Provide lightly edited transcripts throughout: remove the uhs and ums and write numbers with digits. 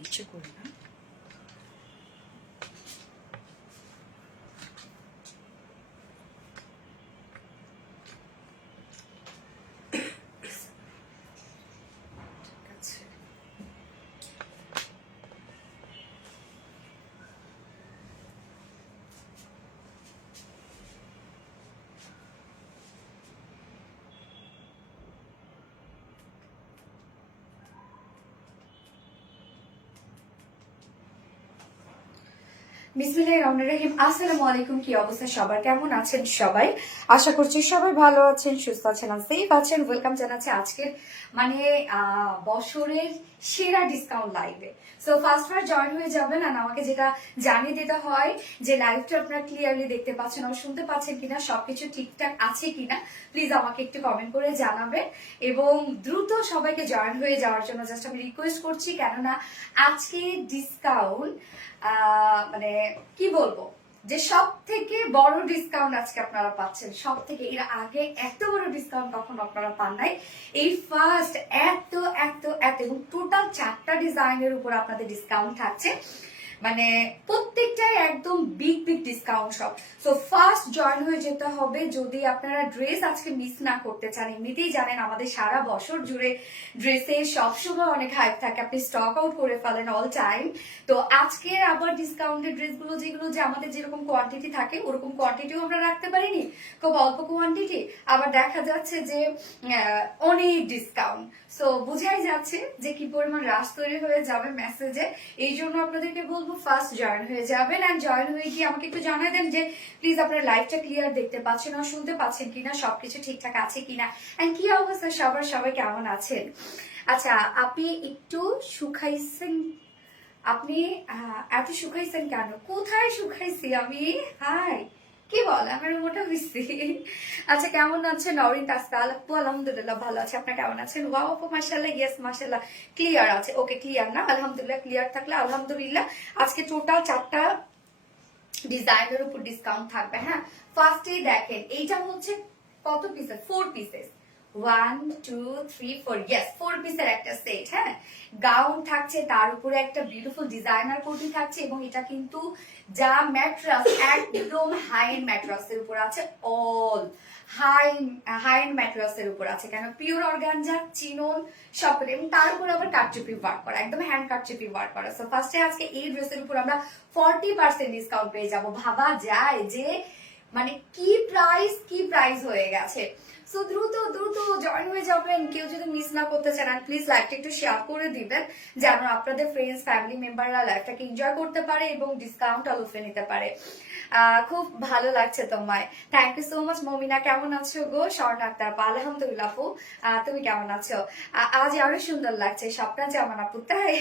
নিচে করি না। বিসমিল্লাহির রহমানির রহিম। আসসালামু আলাইকুম। কি অবস্থা সবার, কেমন আছেন সবাই? আশা করছি সবাই ভালো আছেন, সুস্থ আছেন, সেফ আছেন। ওয়েলকাম জানাচ্ছি আজকের বছরের সেরা ডিসকাউন্ট লাইভে। সো ফার্স্ট জয়েন হয়ে যাবেন। আর আমাকে যেটা জানিয়ে দিতে হয় যে লাইভটা আপনারা ক্লিয়ারলি দেখতে পাচ্ছেন আর শুনতে পাচ্ছেন কিনা, সবকিছু ঠিকঠাক আছে কিনা, প্লিজ আমাকে একটু কমেন্ট করে জানাবেন এবং দ্রুত সবাইকে জয়েন হয়ে যাওয়ার জন্য জাস্ট আমি রিকোয়েস্ট করছি। কেননা আজকে ডিসকাউন্ট মানে কি বলবো, যে সব থেকে বড় ডিসকাউন্ট আজকে আপনারা পাচ্ছেন। সব থেকে এর আগে এত বড় ডিসকাউন্ট কখনো আপনারা পান নাই। এই ফার্স্ট এত এত এত এবং টোটাল 4টা ডিজাইনের উপর আপনাদের ডিসকাউন্ট থাকছে, মানে প্রত্যেকটাই একদম বিগ বিগ ডিসকাউন্ট সব। সো ফার্স্ট জয়েন হয়ে যেতে হবে যদি আপনারা ড্রেস আজকে মিস না করতে চান। এমনিতেই জানেন আমাদের সারা বছর জুড়ে ড্রেসে সবসময় অনেক হাইপ থাকে, আপনি স্টক আউট করে ফেলেন অল টাইম। তো আজকের আবার ডিসকাউন্টেড ড্রেসগুলো যেগুলো যে আমাদের যেরকম কোয়ান্টিটি থাকে ওরকম কোয়ান্টিটিও আমরা রাখতে পারিনি, খুব অল্প কোয়ান্টিটি, আবার দেখা যাচ্ছে যে অনেক ডিসকাউন্ট। সো বুঝাই যাচ্ছে যে কি পরিমাণ রাশ তৈরি হয়ে যাবে মেসেজে। এই জন্য আপনাদেরকে বলবো ফার্স্ট জয়েন হয়ে যাবেন। এন্ড জয়েন হয়ে গিয়ে আমাকে একটু জানাই দেন যে প্লিজ আপনার লাইভটা ক্লিয়ার দেখতে পাচ্ছেন আর শুনতে পাচ্ছেন কিনা, সবকিছু ঠিকঠাক আছে কিনা, এন্ড কি অবস্থা সবাই কেমন আছেন। আচ্ছা, আপনি একটু শুকাইছেন, আপনি এত শুকাইছেন কেন? কোথায় শুকাইছি আমি? হাই, কি বল, আমার মোটা হয়েছি। আচ্ছা, কেমন আছেন নরিন তাসকাল আপু? আলহামদুলিল্লাহ ভালো আছে, আপনার কেমন আছেন? ওয়াও আপু মাশাআল্লাহ, ইয়েস মাশাআল্লাহ ক্লিয়ার আছে। ওকে, ক্লিয়ার না, আলহামদুলিল্লাহ ক্লিয়ার থাকলে আলহামদুলিল্লাহ। আজকে টোটাল 4টা ডিজাইনের উপর ডিসকাউন্ট থাকবে। হ্যাঁ, ফার্স্টেই দেখেন এইটা হচ্ছে কত পিসেস? 4 পিসেস। 1 2 3 4, ইয়েস 4 পিসের একটা সেট। হ্যাঁ, গাউন থাকছে, তার উপরে একটা বিউটিফুল ডিজাইনার কোটি থাকছে এবং এটা কিন্তু যা ম্যাট্রাস একদম হাই এন্ড ম্যাট্রাসের উপর আছে, অল হাই এন্ড ম্যাট্রাসের উপর আছে। কেন? পিওর অর্গানজা, চিনন সব, এবং তার উপর আবার কাটচুপি ওয়ার্ক করা, একদম হ্যান্ড কাটচুপি ওয়ার্ক করা। সো ফার্স্টে আজকে এই ড্রেসের উপর আমরা 40% ডিসকাউন্ট পেয়ে যাব। ভাবা যায় যে মানে কি প্রাইস হয়ে গেছে। সো দ্রুত দ্রুত জয়েন হয়ে যাবেন। কেউ যদি মিস না করতে চান প্লিজ লাইভটা একটু শেয়ার করে দিবেন, যেন আপনাদের ফ্রেন্ডস ফ্যামিলি মেম্বাররা লাইভটাকে এনজয় করতে পারে এবং ডিসকাউন্টটা লুফে নিতে পারে। খুব ভালো লাগছে তোমায়, থ্যাংক ইউ সো মাচ। মমিনা কেমন আছো গো? স্বর্ণ আক্তার আপু আলহামদুলিল্লাহ আপু, তুমি কেমন আছো? আজ আরো সুন্দর লাগছে, স্বপ্না যেমন আপু তাই।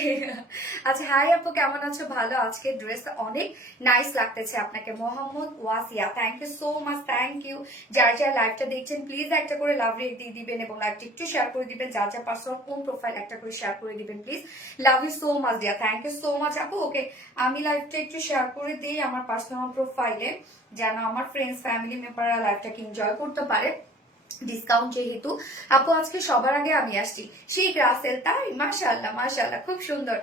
আচ্ছা, হাই আপু কেমন আছো? ভালো, আজকে ড্রেস অনেক নাইস লাগতেছে আপনাকে। Mohammad Wasia, thank you so much, thank you. যার যার লাইভটা দেখছেন প্লিজ একটা করে লাভ রেট দিয়ে দিবেন এবং লাইভটা একটু শেয়ার করে দিবেন। যার যার পার্সোনাল কোন প্রোফাইল একটা করে শেয়ার করে দিবেন please. Love you so much dear, thank you so much আপু। ওকে, আমি লাইভটা একটু শেয়ার করে দিই আমার পার্সোনাল প্রোফাইলে, যেন আমার ফ্রেন্ডস ফ্যামিলি মেম্বাররা লাইভটাকে এনজয় করতে পারে। ডিসকাউন্ট যেহেতু আপু, আজকে সবার আগে আমি আসছি। শিখ রাসেল, তাই? মাশাআল্লাহ মাশাআল্লাহ, খুব সুন্দর।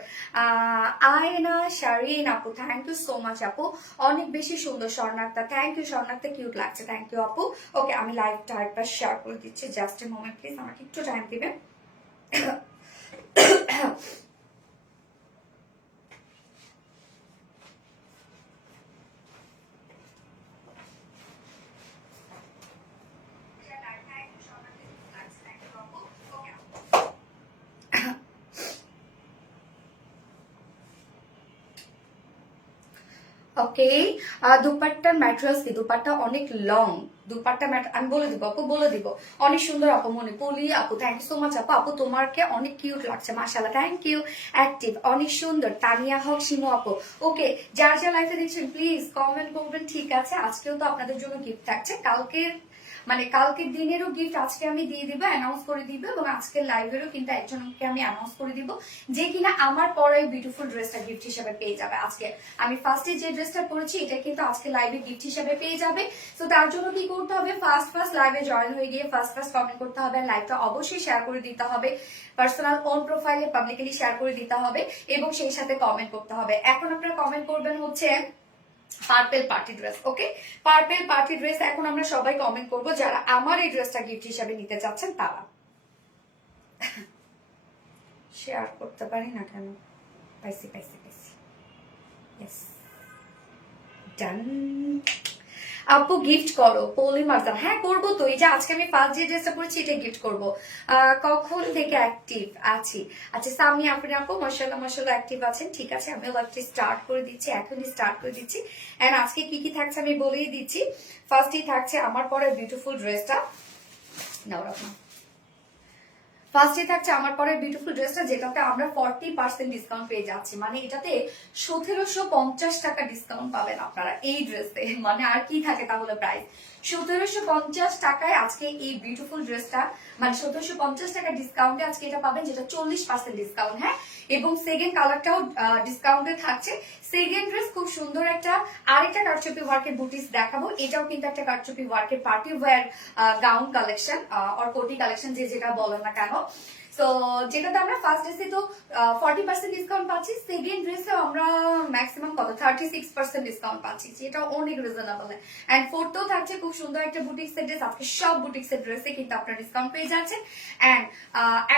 আয়না শারিন আপু, থ্যাংক ইউ সো মাচ আপু, অনেক বেশি সুন্দর। স্বর্ণাক্তা, থ্যাংক ইউ স্বর্ণাক্তা, কিউট লাগছে, থ্যাংক ইউ আপু। ওকে, আমি লাইভটা আরেকবার শেয়ার করে দিচ্ছি, জাস্ট এ মোমেন্ট প্লিজ, আমাকে একটু টাইম দিবেন। ওকে, দুপাট্টার ম্যাটেরিয়ালস কি? দুপাট্টা অনেক লং, দুপাট্টা আমি বলে দিব আপু, বলে দিব। অনেক সুন্দর আপু, মনে পলি আপু, থ্যাংক ইউ সো মাচ আপু। আপু তোমাকে অনেক কিউট লাগছে, মাশাআল্লাহ, থ্যাংক ইউ। অ্যাক্টিভ, অনেক সুন্দর। তানিয়া হক, শিমু আপু। ওকে, যার যার লাইফে দেখছেন প্লিজ কমেন্ট করবেন, ঠিক আছে? আজকেও তো আপনাদের জন্য গিফট থাকছে, কালকের মানে কালকের দিনেরও গিফট আজকে আমি দিয়ে দিব, অ্যানাউন্স করে দিব, এবং আজকের লাইভেরও কিন্তু একজনকে আমি অ্যানাউন্স করে দিব যে কিনা আমার পরে বিউটিফুল ড্রেসটা গিফট হিসেবে পেয়ে যাবে। আজকে আমি ফার্স্টে যে ড্রেসটা পরেছি এটা কিন্তু আজকে লাইভে গিফট হিসেবে পেয়ে যাবে। তো তার জন্য কি করতে হবে, ফার্স্ট লাইভে জয়েন হয়ে গিয়ে ফার্স্ট কমেন্ট করতে হবে, লাইভটা অবশ্যই শেয়ার করে দিতে হবে, পার্সোনাল ওন প্রোফাইলে পাবলিকলি শেয়ার করে দিতে হবে, এবং সেই সাথে কমেন্ট করতে হবে। এখন আপনারা কমেন্ট করবেন হচ্ছে পার্পেল পার্টি ড্রেস। ওকে, পার্পেল পার্টি ড্রেস এখন আমরা সবাই কমেন্ট করব যারা আমার এই ড্রেসটা গিফট হিসেবে নিতে চাচ্ছেন তারা। শেয়ার করতে পারি না কেন? পাইছি ইয়েস, ডান। আপু গিফট করো, পলি মারজান। হ্যাঁ করবো তো, এই যে আজকে আমি ফার্স্ট যে ড্রেসটা পরেছি এটা গিফট করবো। কখন থেকে অ্যাক্টিভ আছি? আচ্ছা সামি আপু মাশাআল্লাহ অ্যাক্টিভ আছেন, ঠিক আছে, আমিও লাইভটি স্টার্ট করে দিচ্ছি, এখনই স্টার্ট করে দিচ্ছি। এন্ড আজকে কি কি থাকছে আমি বলেই দিচ্ছি। ফার্স্টেই থাকছে আমার পরে বিউটিফুল ড্রেসটা, নাও রাখো। ফার্স্টে থাকছে আমার পরে বিউটিফুল ড্রেসটা, যেটাতে আমরা 40% ডিসকাউন্ট পেয়ে যাচ্ছি। মানে এটাতে 1750 টাকা ডিসকাউন্ট পাবেন আপনারা এই ড্রেসে। মানে আর কি থাকে তাহলে প্রাইস? 1750 টাকায় আজকে এই বিউটিফুল ড্রেসটা, মানে 1750 টাকা ডিসকাউন্টে আজকে এটা পাবেন, যেটা 40% ডিসকাউন্ট। হ্যাঁ, এবং সেকেন্ড কালারটাও ডিসকাউন্টে থাকছে। সেকেন্ড ড্রেস খুব সুন্দর একটা আরেকটা কারচুপি ওয়ার্কের বুটিস দেখাবো। এটাও কিন্তু একটা কারচুপি ওয়ার্কের party wear gown collection or কোটি কালেকশন, যে যেটা বলেন না কেন। তো যেটাতে আমরা ফার্স্ট ড্রেসে তো 40% ডিসকাউন্ট পাচ্ছি, সেকেন্ড ড্রেসে আমরা ম্যাক্সিমাম কত 36% ডিসকাউন্ট পাচ্ছি, যেটা অনেক রিজনেবল। এন্ড ফোর্থও থাকছে খুব সুন্দর একটা বুটিক্সের ড্রেস। আজকে সব বুটিক্সের ড্রেসে কিন্তু আপনারা ডিসকাউন্ট পেয়ে যাচ্ছেন। এন্ড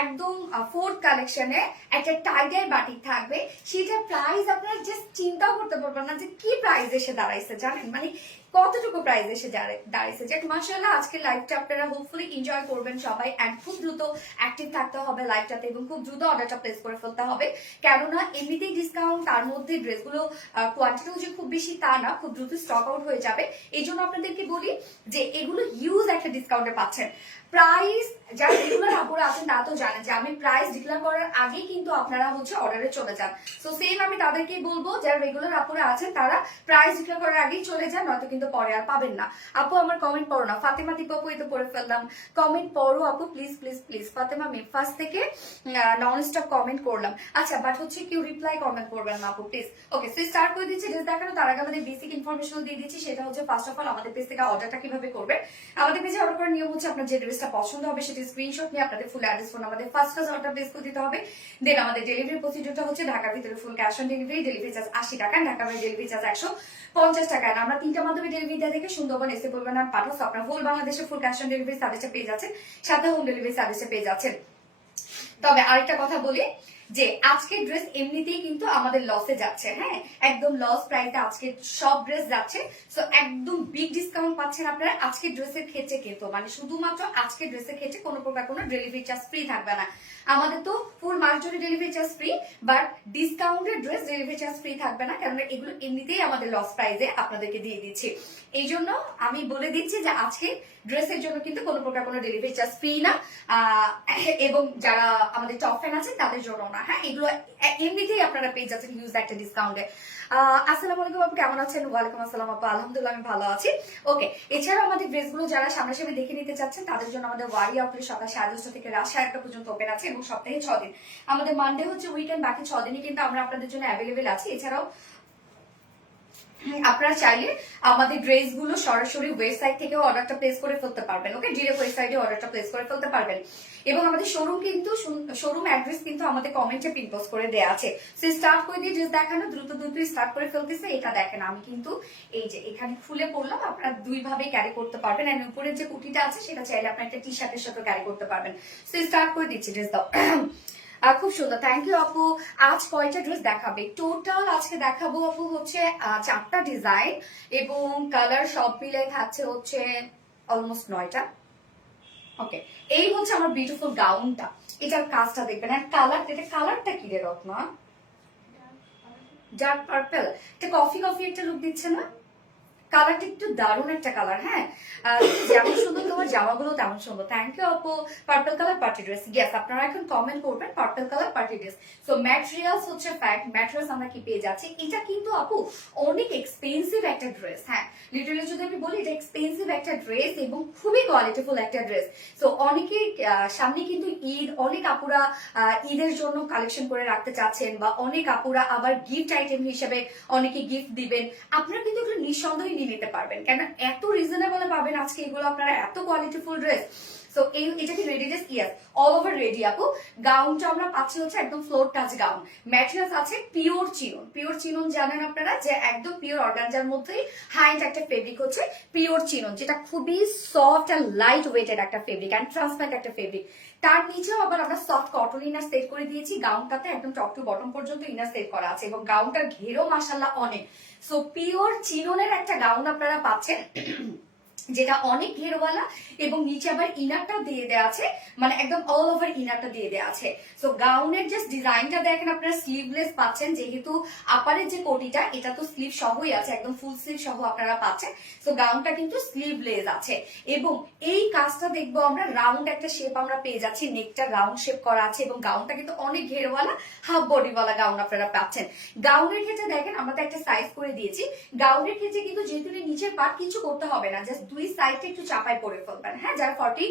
একদম ফোর্থ কালেকশনে একটা টাইডাই বাটিক থাকবে, সেটা প্রাইস আপনারা জাস্ট চিন্তাও করতে পারবেন না যে কি প্রাইস এসে দাঁড়াইছে, জানেন মানে কতটুকু প্রাইস এসে দাঁড়িয়েছে। যাক মাশাআল্লাহ, আজকের লাইভটা আপনারা হোপফুলি এনজয় করবেন সবাই। এন্ড খুব দ্রুত অ্যাক্টিভ থাকতে হবে লাইভটাতে, এবং খুব দ্রুত অর্ডারটা প্লেস করে ফেলতে হবে, কেননা এমনিতেই ডিসকাউন্ট, তার মধ্যে ড্রেসগুলো কোয়ান্টিটিও যে খুব বেশি তা না, খুব দ্রুত স্টক আউট হয়ে যাবে। এই জন্য আপনাদেরকে বলি যে এগুলো হিউজ একটা ডিসকাউন্টে পাচ্ছেন। প্রাইস যারা রেগুলার আপুরা আছেন তারা তো জানেন যে আমি প্রাইস ডিক্লেয়ার করার আগেই কিন্তু আপনারা হচ্ছে অর্ডারে চলে যান। সো সেম আমি তাদেরকেই বলবো, যারা রেগুলার আপুরা আছেন তারা প্রাইস ডিক্লেয়ার করার আগেই চলে যান, নয়তো কিন্তু পরে আর পাবেন না। আপু আমার কমেন্ট পড়ো না। ফাতেমা দীপ আপু এই তো পড়ে ফেললাম, কমেন্ট পড়ো আপু প্লিজ প্লিজ প্লিজ। ফাতেমা মেফাস থেকে নন স্টপ কমেন্ট করলাম। আচ্ছা বাট হচ্ছে কেউ রিপ্লাই কমেন্ট করবেন না আপু প্লিজ। ওকে, সো স্টার্ট করে দিচ্ছি ড্রেস দেখানো। তার আগে আমাদের বেসিক ইনফরমেশন দিয়ে দিচ্ছি, সেটা হচ্ছে ফার্স্ট অফ অল আমাদের পেজ থেকে অর্ডারটা কিভাবে করবে। আমাদের পেজে অর্ডার করার নিয়ম হচ্ছে আপনার যে ড্রেসটা পছন্দ হবে সেটা স্ক্রিনশট নিয়ে আপনাদের ফুল অ্যাড্রেস ফোন আমাদের ফার্স্ট অর্ডার প্লেস করে দিতে হবে। দেন আমাদের ডেলিভারি প্রসিডিউরটা হচ্ছে ঢাকার ভিতরে full cash on delivery, delivery charge 80 টাকা, ঢাকার বাইরে ডেলিভারি চার্জ 150 টাকা। আমরা তিনটা মাধ্যমে ডেলিভারি দেওয়া থেকে সুন্দরবন এসে পড়বেন আর পাঠাও। আপনার হোল বাংলাদেশে ফুল ক্যাশ অন ডেলিভারি সার্ভিসটা পেয়ে যাচ্ছেন, সাথে হোম ডেলিভারি সার্ভিসটা পেয়ে যাচ্ছেন। তবে আরেকটা কথা বলি যে আজকের ড্রেস এমনিতেই কিন্তু আমাদের লসে যাচ্ছে। হ্যাঁ, একদম লস প্রাইসে আজকে সব ড্রেস যাচ্ছে। সো একদম বিগ ডিসকাউন্ট পাচ্ছেন আপনারা আজকের ড্রেসের ক্ষেত্রে, কিন্তু মানে শুধুমাত্র আজকের ড্রেসের ক্ষেত্রে কোনো প্রকার কোনো ডেলিভারি চার্জ ফ্রি থাকবে না। আমাদের তো ফুল মাস জুড়ে delivery charge free, but discounted dress delivery charge free থাকবে না, কারণ এগুলো এমনিতেই আমাদের লস প্রাইসে আপনাদেরকে দিয়ে দিচ্ছি। এই জন্য আমি বলে দিচ্ছি যে আজকে ড্রেসের জন্য কিন্তু কোনো প্রকার কোনো ডেলিভারি চার্জ ফ্রি না, এবং যারা আমাদের টপ ফ্যান আছেন তাদের জন্য না। হ্যাঁ, এগুলো এমনিতেই আপনারা পেয়ে যাচ্ছেন হিউজ একটা ডিসকাউন্টে। আসসালামু আলাইকুম আপু, কেমন আছেন? ওয়ালাইকুম আসসালাম আপু, আলহামদুলিল্লাহ আমি ভালো আছি। ওকে, এছাড়াও আমাদের ড্রেসগুলো যারা সামনাসামনি দেখে নিতে চাচ্ছেন তাদের জন্য আমাদের ওয়ারি আউটলেট সকাল 10:30 থেকে রাত 1:30 পর্যন্ত ওপেন আছে, এবং সপ্তাহে 6 দিন। আমাদের মানডে হচ্ছে উইকেন্ড, বাকি 6 দিনই কিন্তু আমরা আপনাদের জন্য অ্যাভেলেবেল আছি। এছাড়াও আপনারা চাইলে আমাদের ড্রেসগুলো সরাসরি ওয়েবসাইট থেকেও অর্ডারটা প্লেস করে ফেলতে পারবেন। ওকে, ডিরেক্ট ওয়েবসাইটে অর্ডারটা প্লেস করে ফেলতে পারবেন। এবং আমাদের শোরুম অ্যাড্রেস কিন্তু আমাদের কমেন্টে পিন পোস্ট করে দেওয়া আছে। সো স্টার্ট করে দিয়ে ড্রেস দেখানো দ্রুত স্টার্ট করে ফেলতেছে। এটা দেখেন আমি কিন্তু এই যে এখানে খুলে পড়লাম, আপনারা দুই ভাবে ক্যারি করতে পারবেন। এন্ড উপরের যে কুটিটা আছে সেটা চাইলে আপনার একটা টি শার্টের সাথে ক্যারি করতে পারবেন। সো স্টার্ট করে দিচ্ছি, ড্রেস দাও। খুব সুন্দর, থ্যাংক ইউ আপু। আজ কয়টা ড্রেস দেখাবে? টোটাল আজকে দেখাবো আপু হচ্ছে 4টা ডিজাইন, এবং কালার সব মিলে থাকছে হচ্ছে অলমোস্ট 9টা। ওকে, এই হচ্ছে আমার বিউটিফুল গাউনটা। এটার কাজটা দেখবেন, আর কালারটা কি রে রত্না? ডার্ক পার্পল, এটা কফি একটা লুক দিচ্ছে না? কালারটা একটু দারুণ একটা কালার। হ্যাঁ, যেমন সুন্দর তোমার জামাগুলো তেমন সুন্দর। থ্যাংক ইউ আপু। Purple colour party dress, yes আপনারা এখন কমেন্ট করবেন purple colour party dress. So materials হচ্ছে ফ্যাক্ট, ম্যাটেরিয়ালস আমরা কি পেয়ে যাচ্ছি, এটা কিন্তু আপু অনেক এক্সপেন্সিভ একটা ড্রেস। হ্যাঁ, লিটারালি যদি আমি বলি এটা এক্সপেন্সিভ একটা ড্রেস এবং খুবই কোয়ালিটিফুল একটা ড্রেস। সো অনেকেই সামনে কিন্তু ঈদ, অনেক আপুরা ঈদের জন্য কালেকশন করে রাখতে চাচ্ছেন, বা অনেক আপুরা আবার গিফট আইটেম হিসেবে অনেকে গিফট দিবেন। আপনারা কিন্তু এগুলো নিঃসন্দেহে নিয়ে নিতে পারবেন, কেন এত রিজনেবল পাবেন আজকে এগুলো আপনারা, এত কোয়ালিটিফুল ড্রেস। সো এটা কি ready dress? Yes, all over ready আপু। গাউনটা আমরা পাচ্ছি হচ্ছে একদম ফ্লোর টাচ গাউন। ম্যাটেরিয়ালস আছে পিওর চিনন। পিওর চিনন জানেন আপনারা যে একদম পিওর অর্গানজার মধ্যেই হাই এন্ড একটা ফেব্রিক হচ্ছে পিওর চিনন, যেটা খুবই সফট এন্ড লাইট ওয়েটেড একটা ফেব্রিক এন্ড ট্রান্সপারেন্ট একটা ফেব্রিক। তার নিচেও আবার আমরা সফট কটন ইনার সেট করে দিয়েছি। গাউনটাতে একদম টপ টু বটম পর্যন্ত ইনার সেট করা আছে এবং গাউনটার ঘেরও মাশাআল্লাহ অনেক। সো পিওর চিননের একটা গাউন আপনারা পাচ্ছেন, যেটা অনেক ঘেরওয়ালা এবং নিচে আবার ইনারটা দিয়ে দেওয়া আছে, মানে একদম অল ওভার ইনারটা দিয়ে দেওয়া আছে। সো গাউনের জাস্ট ডিজাইনটা দেখেন, আপনারা স্লিভলেস পাচ্ছেন, যেহেতু আপারের যে কোটিটা এটা তো স্লিভ সহই আছে, একদম ফুল স্লিভ সহ আপনারা পাচ্ছেন। সো গাউনটা কিন্তু স্লিভলেস আছে এবং এই কাজটা দেখবো আমরা রাউন্ড একটা শেপ আমরা পেয়ে যাচ্ছি, নেকটা রাউন্ড শেপ করা আছে এবং গাউনটা কিন্তু অনেক ঘেরওয়ালা হাফ বডিওয়ালা গাউন আপনারা পাচ্ছেন। গাউনের ক্ষেত্রে দেখেন আমরা তো একটা সাইজ করে দিয়েছি। গাউনের ক্ষেত্রে কিন্তু যেহেতু নিচের পার্ট কিছু করতে হবে না, জাস্ট দুই সাইডটা একটু চাপায় পরে ফেলবেন। হ্যাঁ, যারা 40,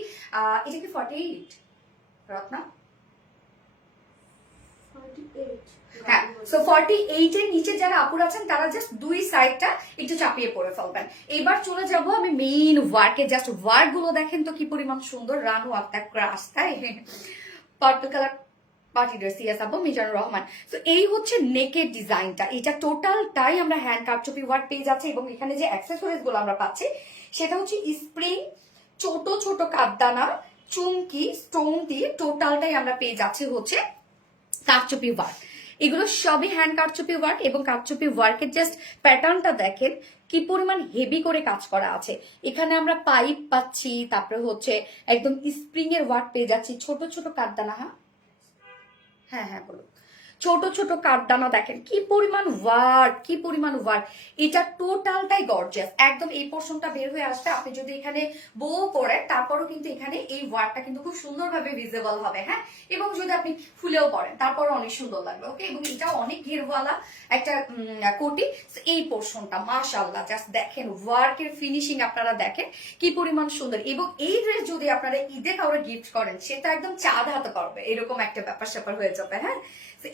এটা কি 48 রত্না? হ্যাঁ, সো 48 এর নিচে যারা আপুর আছেন তারা জাস্ট দুই সাইডটা একটু চাপিয়ে পরে ফেলবেন। এবার চলে যাব আমি মেইন ওয়ার্কে। জাস্ট ওয়ার্ক গুলো দেখেন তো কি পরিমাণ সুন্দর। রানু আক্তার ক্রাশ, তাই purple colour party dress, yes আপু, মিজানুর রহমান। তো এই হচ্ছে নেকের ডিজাইনটা, এটা টোটালটাই আমরা হ্যান্ড কারচুপি ওয়ার্ক পেয়ে যাচ্ছি এবং এখানে যে অ্যাক্সেসরিজ গুলো আমরা পাচ্ছি সেটা হচ্ছে স্প্রিং, ছোট ছোট কাঠদানা, চুমকি, স্টোন দিয়ে টোটালটাই আমরা পেয়ে যাচ্ছি হচ্ছে কারচুপি ওয়ার্ক। এগুলো সবই হ্যান্ড কারচুপি ওয়ার্ক এবং কারচুপি ওয়ার্কের জাস্ট প্যাটার্নটা দেখেন কি পরিমাণ হেভি করে কাজ করা আছে। এখানে আমরা পাইপ পাচ্ছি, তারপরে হচ্ছে একদম স্প্রিং এর ওয়ার্ক পেয়ে যাচ্ছি, ছোট ছোট কাঠদানা। হ্যাঁ হ্যাঁ বলুন। ছোট ছোট কাঠদানা দেখেন কি পরিমাণ ওয়ার্ক, কি পরিমাণ ওয়ার্ক। এটা টোটালটাই গর্জিয়াস। একদম এই পোর্শনটা বের হয়ে আসছে, আপনি যদি এখানে বো পরেন তারপরও কিন্তু এখানে এই ওয়ার্কটা কিন্তু খুব সুন্দরভাবে ভিজিবল হবে। হ্যাঁ, এবং যদি আপনি ফুলেও পরেন তারপরও অনেক সুন্দর লাগবে। ওকে, এবং এটাও অনেক ঘেরওয়ালা একটা কোটি। এই পোর্শনটা মাশাআল্লাহ জাস্ট দেখেন ওয়ার্কের ফিনিশিং আপনারা দেখেন কি পরিমাণ সুন্দর। এবং এই ড্রেস যদি আপনারা ঈদে কাউকে গিফট করেন সেটা একদম চাঁদ হাতে পারবে, এরকম একটা ব্যাপার স্যাপার হয়ে যাবে। হ্যাঁ,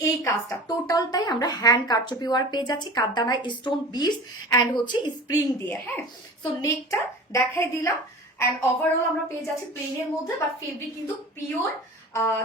এই কাজটা টোটালটাই আমরা হ্যান্ড কারচুপি ওয়ার্ক পেয়ে যাচ্ছি, কাঠদানা, স্টোন, বিডস এন্ড হচ্ছে স্প্রিং দিয়ে। হ্যাঁ, সো নেকটা দেখাই দিলাম এন্ড ওভারঅল আমরা পেয়ে যাচ্ছি প্লেনের মধ্যে, বাট ফেব্রিক কিন্তু পিওর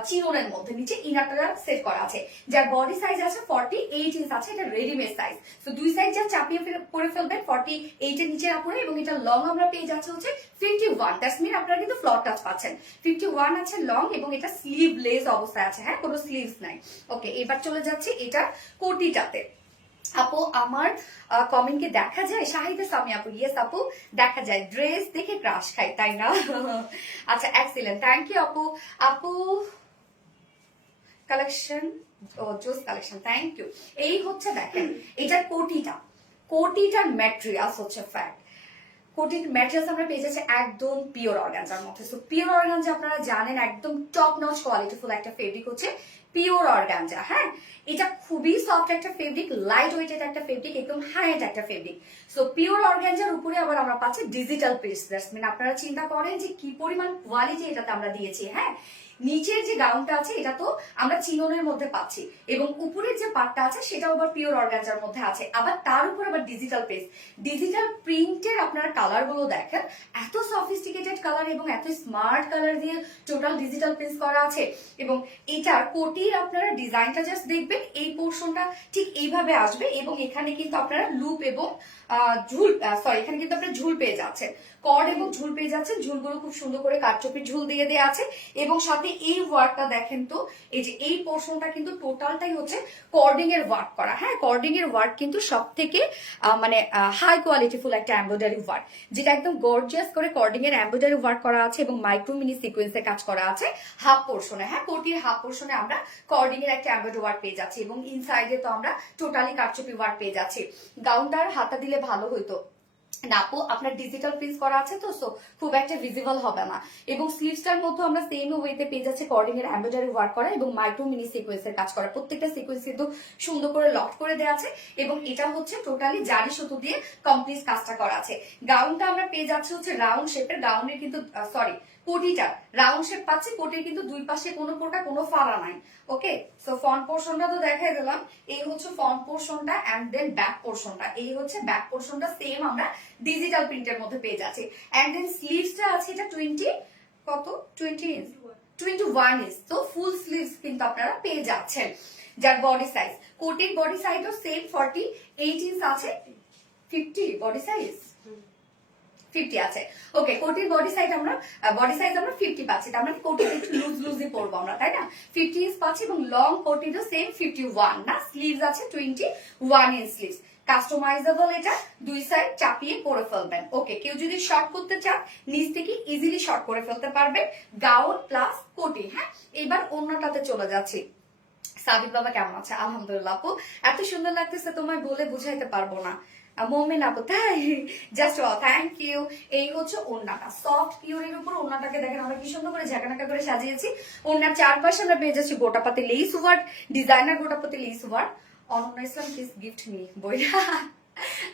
চিননের মধ্যে। নিচে ইনারটা সেট করা আছে, যার বডি সাইজ আছে 48 ইঞ্চ আছে, এটা রেডিমেড সাইজ। তো দুই সাইড যা চাপিয়ে পরে ফেলবেন 48 এর নিচে আপুরে, এবং এটা লং আমরা পেয়ে যাচ্ছে হচ্ছে 51। দ্যাটস মিন আপনারা কিন্তু ফ্লোর টাচ পাচ্ছেন। 51 আছে লং এবং এটা স্লিভলেস অবস্থায় আছে। হ্যাঁ, কোনো স্লিভস নাই। ওকে, এবার চলে যাচ্ছে এটা কোটিটাতে। আপু আমার কমেন্টকে দেখা যায়? শাহিদা সামি আপু, ইয়েস আপু দেখা যায়, ড্রেস দেখে ক্রাশ খাই তাই না? আচ্ছা, এক্সিলেন্ট, থ্যাংক ইউ আপু। আপু কালেকশন, ও জোস কালেকশন, থ্যাংক ইউ। এই হচ্ছে দেখেন এটার কোটিটার ম্যাটেরিয়ালস হচ্ছে ফ্যাক্ট। কোটির ম্যাটেরিয়ালস আমরা পেয়ে যাচ্ছি একদম পিওর অর্গানজার মধ্যে। সো পিওর অর্গানজা আপনারা জানেন একদম টপ নচ কোয়ালিটিফুল একটা ফেব্রিক হচ্ছে পিওর অর্গানজা। হ্যাঁ, এটা খুবই সফট একটা ফেব্রিক, লাইট ওয়েটেড একটা ফেব্রিক, একদম হাই এন্ড একটা ফেব্রিক। সো পিওর অর্গানজার উপরে আবার আমরা পাচ্ছি ডিজিটাল পেস্ট। দ্যাটস মিন আপনারা চিন্তা করেন যে কি পরিমাণ কোয়ালিটি এটাতে আমরা দিয়েছি। হ্যাঁ, নিচের যে গাউনটা আছে এটা তো আমরা চিননের মধ্যে পাচ্ছি এবং উপরের যে পার্টটা আছে সেটাও আবার পিওর অর্গানজার মধ্যে আছে, আবার তার উপর আবার ডিজিটাল পেস্ট, ডিজিটাল প্রিন্টের আপনারা কালার গুলো দেখেন, এত সফিস্টিকেটেড কালার এবং এত স্মার্ট কালার দিয়ে টোটাল ডিজিটাল পেস্ট করা আছে। এবং এটার কোটির আপনারা ডিজাইনটা জাস্ট দেখবেন, এই পোর্শনটা ঠিক এইভাবে আসবে এবং এখানে কিন্তু আপনারা লুপ এবং ঝুল, সরি এখানে কিন্তু আপনারা ঝুল পেয়ে যাচ্ছেন, কর্ড এবং ঝুল পেয়ে যাচ্ছেন। ঝুলগুলো খুব সুন্দর করে কাঠচুপির ঝুল দিয়ে দেওয়া আছে এবং সাথে এই ওয়ার্কটা দেখেন তো, এই যে এই পোর্শনটা কিন্তু টোটালটাই হচ্ছে কর্ডিং এর ওয়ার্ক করা। হ্যাঁ, কর্ডিং এর ওয়ার্ক কিন্তু সব থেকে মানে হাই কোয়ালিটিফুল একটা এমব্রয়ডারি ওয়ার্ক, যেটা একদম গর্জিয়াস করে কর্ডিং এর এমব্রয়ডারি ওয়ার্ক করা আছে এবং মাইক্রো মিনি সিকোয়েন্সে কাজ করা আছে হাফ পোর্শনে। হ্যাঁ, কোটির হাফ পোর্শনে আমরা কর্ডিং এর একটা এমব্রয়ডারি ওয়ার্ক পেয়ে যাচ্ছি এবং ইনসাইডে তো আমরা টোটালি কাঠচুপি ওয়ার্ক পেয়ে যাচ্ছি। গাউনটার হাতা দিলে ভালো হইতো, না আপু আপনার ডিজিটাল প্রিন্ট করা আছে তো, সো খুব একটা ভিজিবল হবে না। এবং স্লিভসটার মধ্যে আমরা সেম ওয়েতে পেয়ে যাচ্ছে কর্ডিংয়ের এমব্রয়ডারি ওয়ার্ক করা এবং মাইক্রো মিনি সিকোয়েন্সের কাজ করা, প্রত্যেকটা সিকোয়েন্স কিন্তু সুন্দর করে লক করে দেওয়া আছে এবং এটা হচ্ছে টোটালি জারি সুতো দিয়ে কমপ্লিট কাজটা করা আছে। গাউনটা আমরা পেয়ে যাচ্ছি হচ্ছে রাউন্ড শেপের, গাউনের কিন্তু সরি কোটিটা রাউন্ড শেপ পাচ্ছি, কোটির কিন্তু দুই পাশে কোনো কোটা কোনো ফাড়া নাই। ওকে, সো ফ্রন্ট পোর্শনটা তো দেখাই দিলাম, এই হচ্ছে ফ্রন্ট পোর্শনটা এন্ড দেন ব্যাক পোর্শনটা, এই হচ্ছে ব্যাক পোর্শনটা সেম আমরা ডিজিটাল প্রিন্টের মধ্যে পেয়ে যাচ্ছি। এন্ড দেন স্লিভসটা আছে এটা 20 কত 20 ইঞ্চ 21 ইঞ্চ, তো ফুল স্লিভস কিন্তু আপনারা পেয়ে যাচ্ছেন। যার বডি সাইজ, কোটির বডি সাইজও সেম 48 ইঞ্চ আছে, 50 বডি সাইজ 50 আছে। ওকে, কোটির বডি সাইজ আমরা 50 পাচ্ছি, তার মানে কোটিটা একটু লুজ লুজই পরবো আমরা, তাই না? 50 ইঞ্চ পাচ্ছি এবং লং কোটিরও সেম 51 না, স্লিভস আছে 21 ইঞ্চ স্লিভস, কাস্টমাইজেবল, এটা দুই সাইড চাপিয়ে পরে ফেলবেন। ওকে, কেউ যদি শর্ট করতে চান নিচ থেকে ইজিলি শর্ট করে ফেলতে পারবেন, গাউন প্লাস কোটি। হ্যাঁ, এবার অন্যটাতে চলে যাচ্ছি। সাবিক বাবা কেমন আছে? আলহামদুলিল্লাহ আপু, এত সুন্দর লাগতেছে তোমায় বলে বুঝাইতে পারবো না। মোমেন আপু তাই, জাস্ট থ্যাংক ইউ। এই হচ্ছে ওড়নাটা, সফট পিওরের উপর ওড়নাটাকে দেখেন আমরা কি সুন্দর করে ঝাঁকানাকা করে সাজিয়েছি। ওড়নার চারপাশে আমরা পেয়ে যাচ্ছি gotapatti lace work, designer gotapatti lace work. Ananya Islam please gift me বইটা।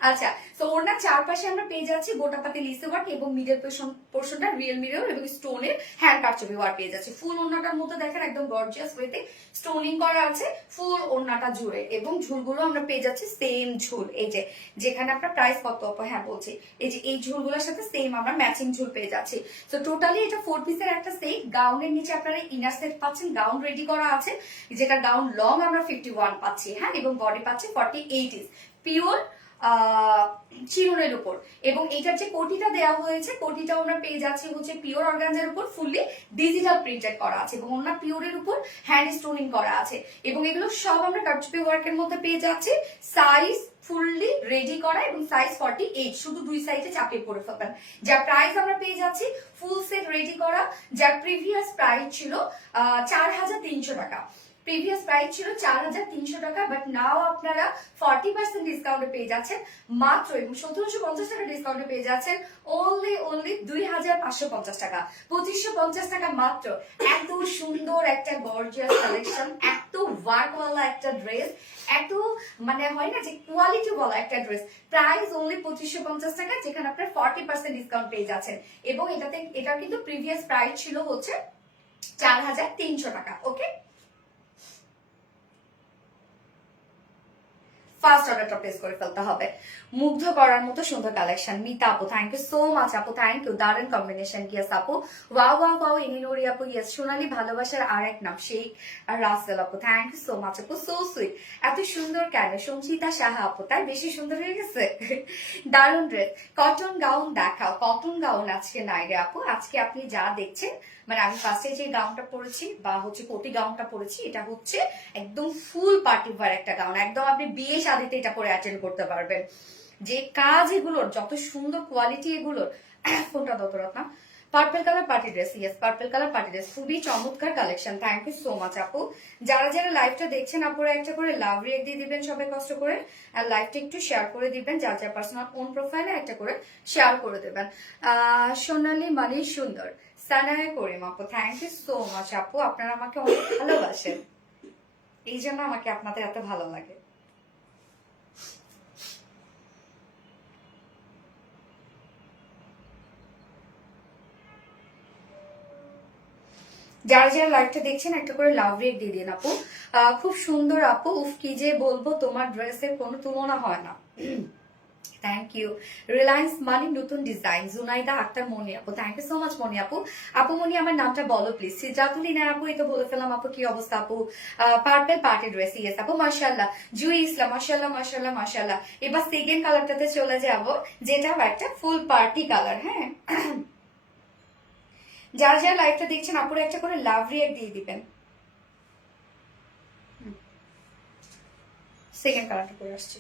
আচ্ছা, তো ওড়নার চারপাশে আমরা পেয়ে যাচ্ছি গোটাপাতি লিসে ওয়ার্ক এবং মিডল পোর্শনটা রিয়েল মিরর এবং স্টোনের হ্যান্ড কারচুপি ওয়ার্ক পেয়ে যাচ্ছে। ফুল ওড়নাটার মধ্যে দেখেন একদম গর্জিয়াস ওয়েতে স্টোনিং করা আছে ফুল ওড়নাটা জুড়ে, এবং ঝুলগুলো আমরা পেয়ে যাচ্ছি সেম ঝুল, এই যে যেখানে আপনার প্রাইস কত আপু, হ্যাঁ বলছি, এই যে এই ঝুলগুলোর সাথে সেম আমরা ম্যাচিং ঝুল পেয়ে যাচ্ছি। তো টোটালি এটা 4 পিসের একটা সেট। গাউনের নিচে আপনারা ইনার সেট পাচ্ছেন, গাউন রেডি করা আছে, যেটা গাউন লং আমরা 51 পাচ্ছি, হ্যাঁ, এবং বডি পাচ্ছি 48 ইঞ্চ পিওর চিরুনের উপর। এবং এটার যে কোটিটা দেওয়া হয়েছে, কোটিটাও আমরা পেয়ে যাচ্ছি হচ্ছে পিওর অর্গানজার উপর ফুললি ডিজিটাল প্রিন্টেড করা আছে এবং ওনার পিওরের উপর হ্যান্ড স্টোনিং করা আছে এবং এগুলো সব আমরা কারচুপি ওয়ার্কের মধ্যে পেয়ে যাচ্ছি। সাইজ ফুললি রেডি করা এবং সাইজ 48, শুধু দুই সাইডে চাপিয়ে পড়ে ফেলবেন। যার প্রাইস আমরা পেয়ে যাচ্ছি ফুল সেট রেডি করা, যার প্রিভিয়াস প্রাইস ছিল 4300 টাকা। প্রিভিয়াস প্রাইস ছিল 4300 টাকা, বাট নাও আপনারা 40% ডিসকাউন্টে পেয়ে যাচ্ছেন মাত্র, এবং 1750 টাকা ডিসকাউন্টে পেয়ে যাচ্ছেন অনলি 2550 টাকা, 2550 টাকা মাত্র। এত সুন্দর একটা গর্জিয়াস কালেকশন, এত ওয়ার্কওয়ালা একটা ড্রেস, এত মানে হয় না যে কোয়ালিটি ওয়ালা একটা ড্রেস, প্রাইস অনলি 2550 টাকা, যেখানে আপনার 40% ডিসকাউন্ট পেয়ে যাচ্ছেন। এবং এটা কিন্তু প্রিভিয়াস প্রাইস ছিল হচ্ছে 4300 টাকা। ওকে, ফার্স্ট অর্ডারটা প্লেস করে ফেলতে হবে। মুগ্ধ করার মতো সুন্দর কালেকশন। মিতা আপু থ্যাংক ইউ সো মাচ আপু, থ্যাংক ইউ, দারুন কম্বিনেশন। ইয়েস আপু, ওয়াও ওয়াও ওয়াও। ইনিনুরি আপু ইয়েস, সোনালী ভালোবাসার আর এক নাম শেখ আর রাসেল আপু থ্যাংক ইউ সো মাচ আপু, সো সুইট। এত সুন্দর কেন? সঞ্চিতা সাহা আপু, তাই বেশি সুন্দর হয়ে গেছে। দারুন ড্রেস। কটন গাউন দেখাও, কটন গাউন আজকে নাই রে আপু, আজকে আপনি যা দেখছেন, মানে আমি ফার্স্টে যে গাউনটা পরেছি বা হচ্ছে কোটি গাউনটা পরেছি, এটা হচ্ছে একদম ফুল পার্টি ওয়্যার একটা গাউন, একদম আপনি বিয়ে শাদিতে এটা পরে অ্যাটেন্ড করতে পারবেন। যে কাজ এগুলোর, যত সুন্দর কোয়ালিটি এগুলোর। কোনটা দতরত না, purple colour party dress, yes purple colour party dress, খুবই চমৎকার collection. Thank you so much আপু। যারা যারা লাইভটা দেখছেন আপুরা একটা করে লাভ রিয়েক্ট দিয়ে দিবেন সবাই কষ্ট করে, আর লাইভটা একটু শেয়ার করে দিবেন, যার যার পার্সোনাল কোন প্রোফাইলে একটা করে শেয়ার করে দেবেন। সোনালী মানে সুন্দর, সানায়া করিম আপু থ্যাংক ইউ সো মাচ আপু, আপনারা আমাকে অনেক ভালোবাসেন, এই জন্য আমাকে আপনাদের এত ভালো লাগে। যারা যারা লাইভটা দেখছেন একটা করে লাভ রেট দিয়ে দিন আপু। খুব সুন্দর আপু, উফ কি যে বলবো, তোমার ড্রেসের কোনো তুলনা হয় না। Thank you. রিলায়েন্স মানি নতুন ডিজাইন, জুনাইদা আক্তার মনি আপু থ্যাংক ইউ সো মাচ মনি আপু। আপু মনি আমার নামটা বলো প্লিজ। সিদ্ধাতুলিনা আপু, এই তো বলে ফেলাম আপু, কি অবস্থা আপু? পার্পল পার্টি ড্রেস, ইয়েস আপু মাশাআল্লাহ। জুই ইসলাম মাশাআল্লাহ মাশাআল্লাহ মাশাআল্লাহ। এবার সেকেন্ড কালারটাতে চলে যাব, যেটা একটা ফুল পার্টি কালার। হ্যাঁ, যারা যারা লাইভটা দেখছেন আপুরা একটা করে লাভ রিয়েক্ট দিয়ে দিবেন। সেকেন্ড কালারটা করে আসছে।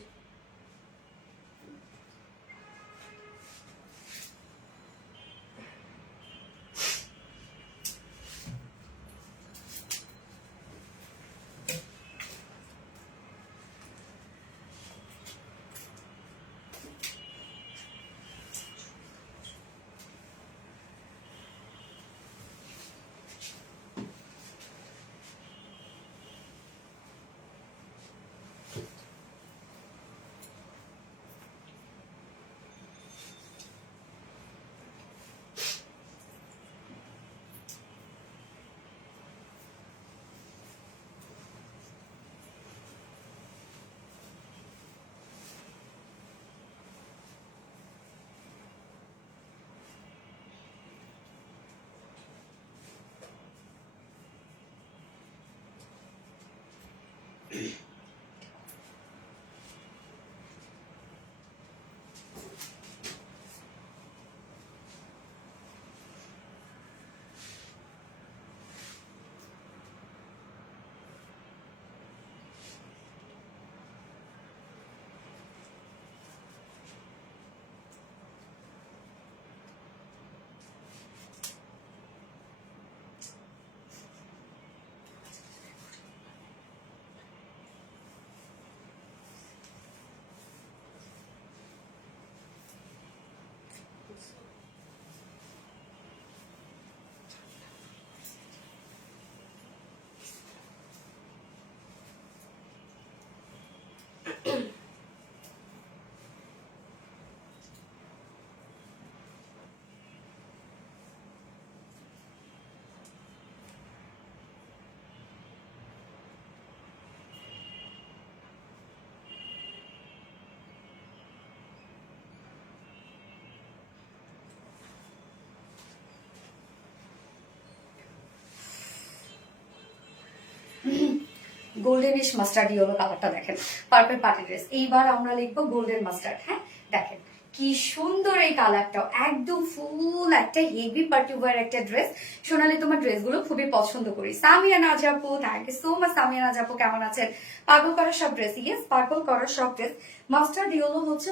গোল্ডেনিশ মাস্টার্ড ইয়েলো কালারটা দেখেন, পার্পল পার্টি ড্রেস। এইবার আমরা লিখবো গোল্ডেন মাস্টার্ড। হ্যাঁ দেখেন কি সুন্দর এই কালারটাও, একদম ফুল একটা হেভি পার্টি ওয়ার একটা ড্রেস। সোনালি তোমার ড্রেসগুলো খুবই পছন্দ করি। সামিয়া নাজ আপু, thank you so much. Samia Naz আপু কেমন আছেন? পার্পল করার সব ড্রেস, ইয়েস পার্পল করার সব ড্রেস। মাস্টার্ড ইয়েলো হচ্ছে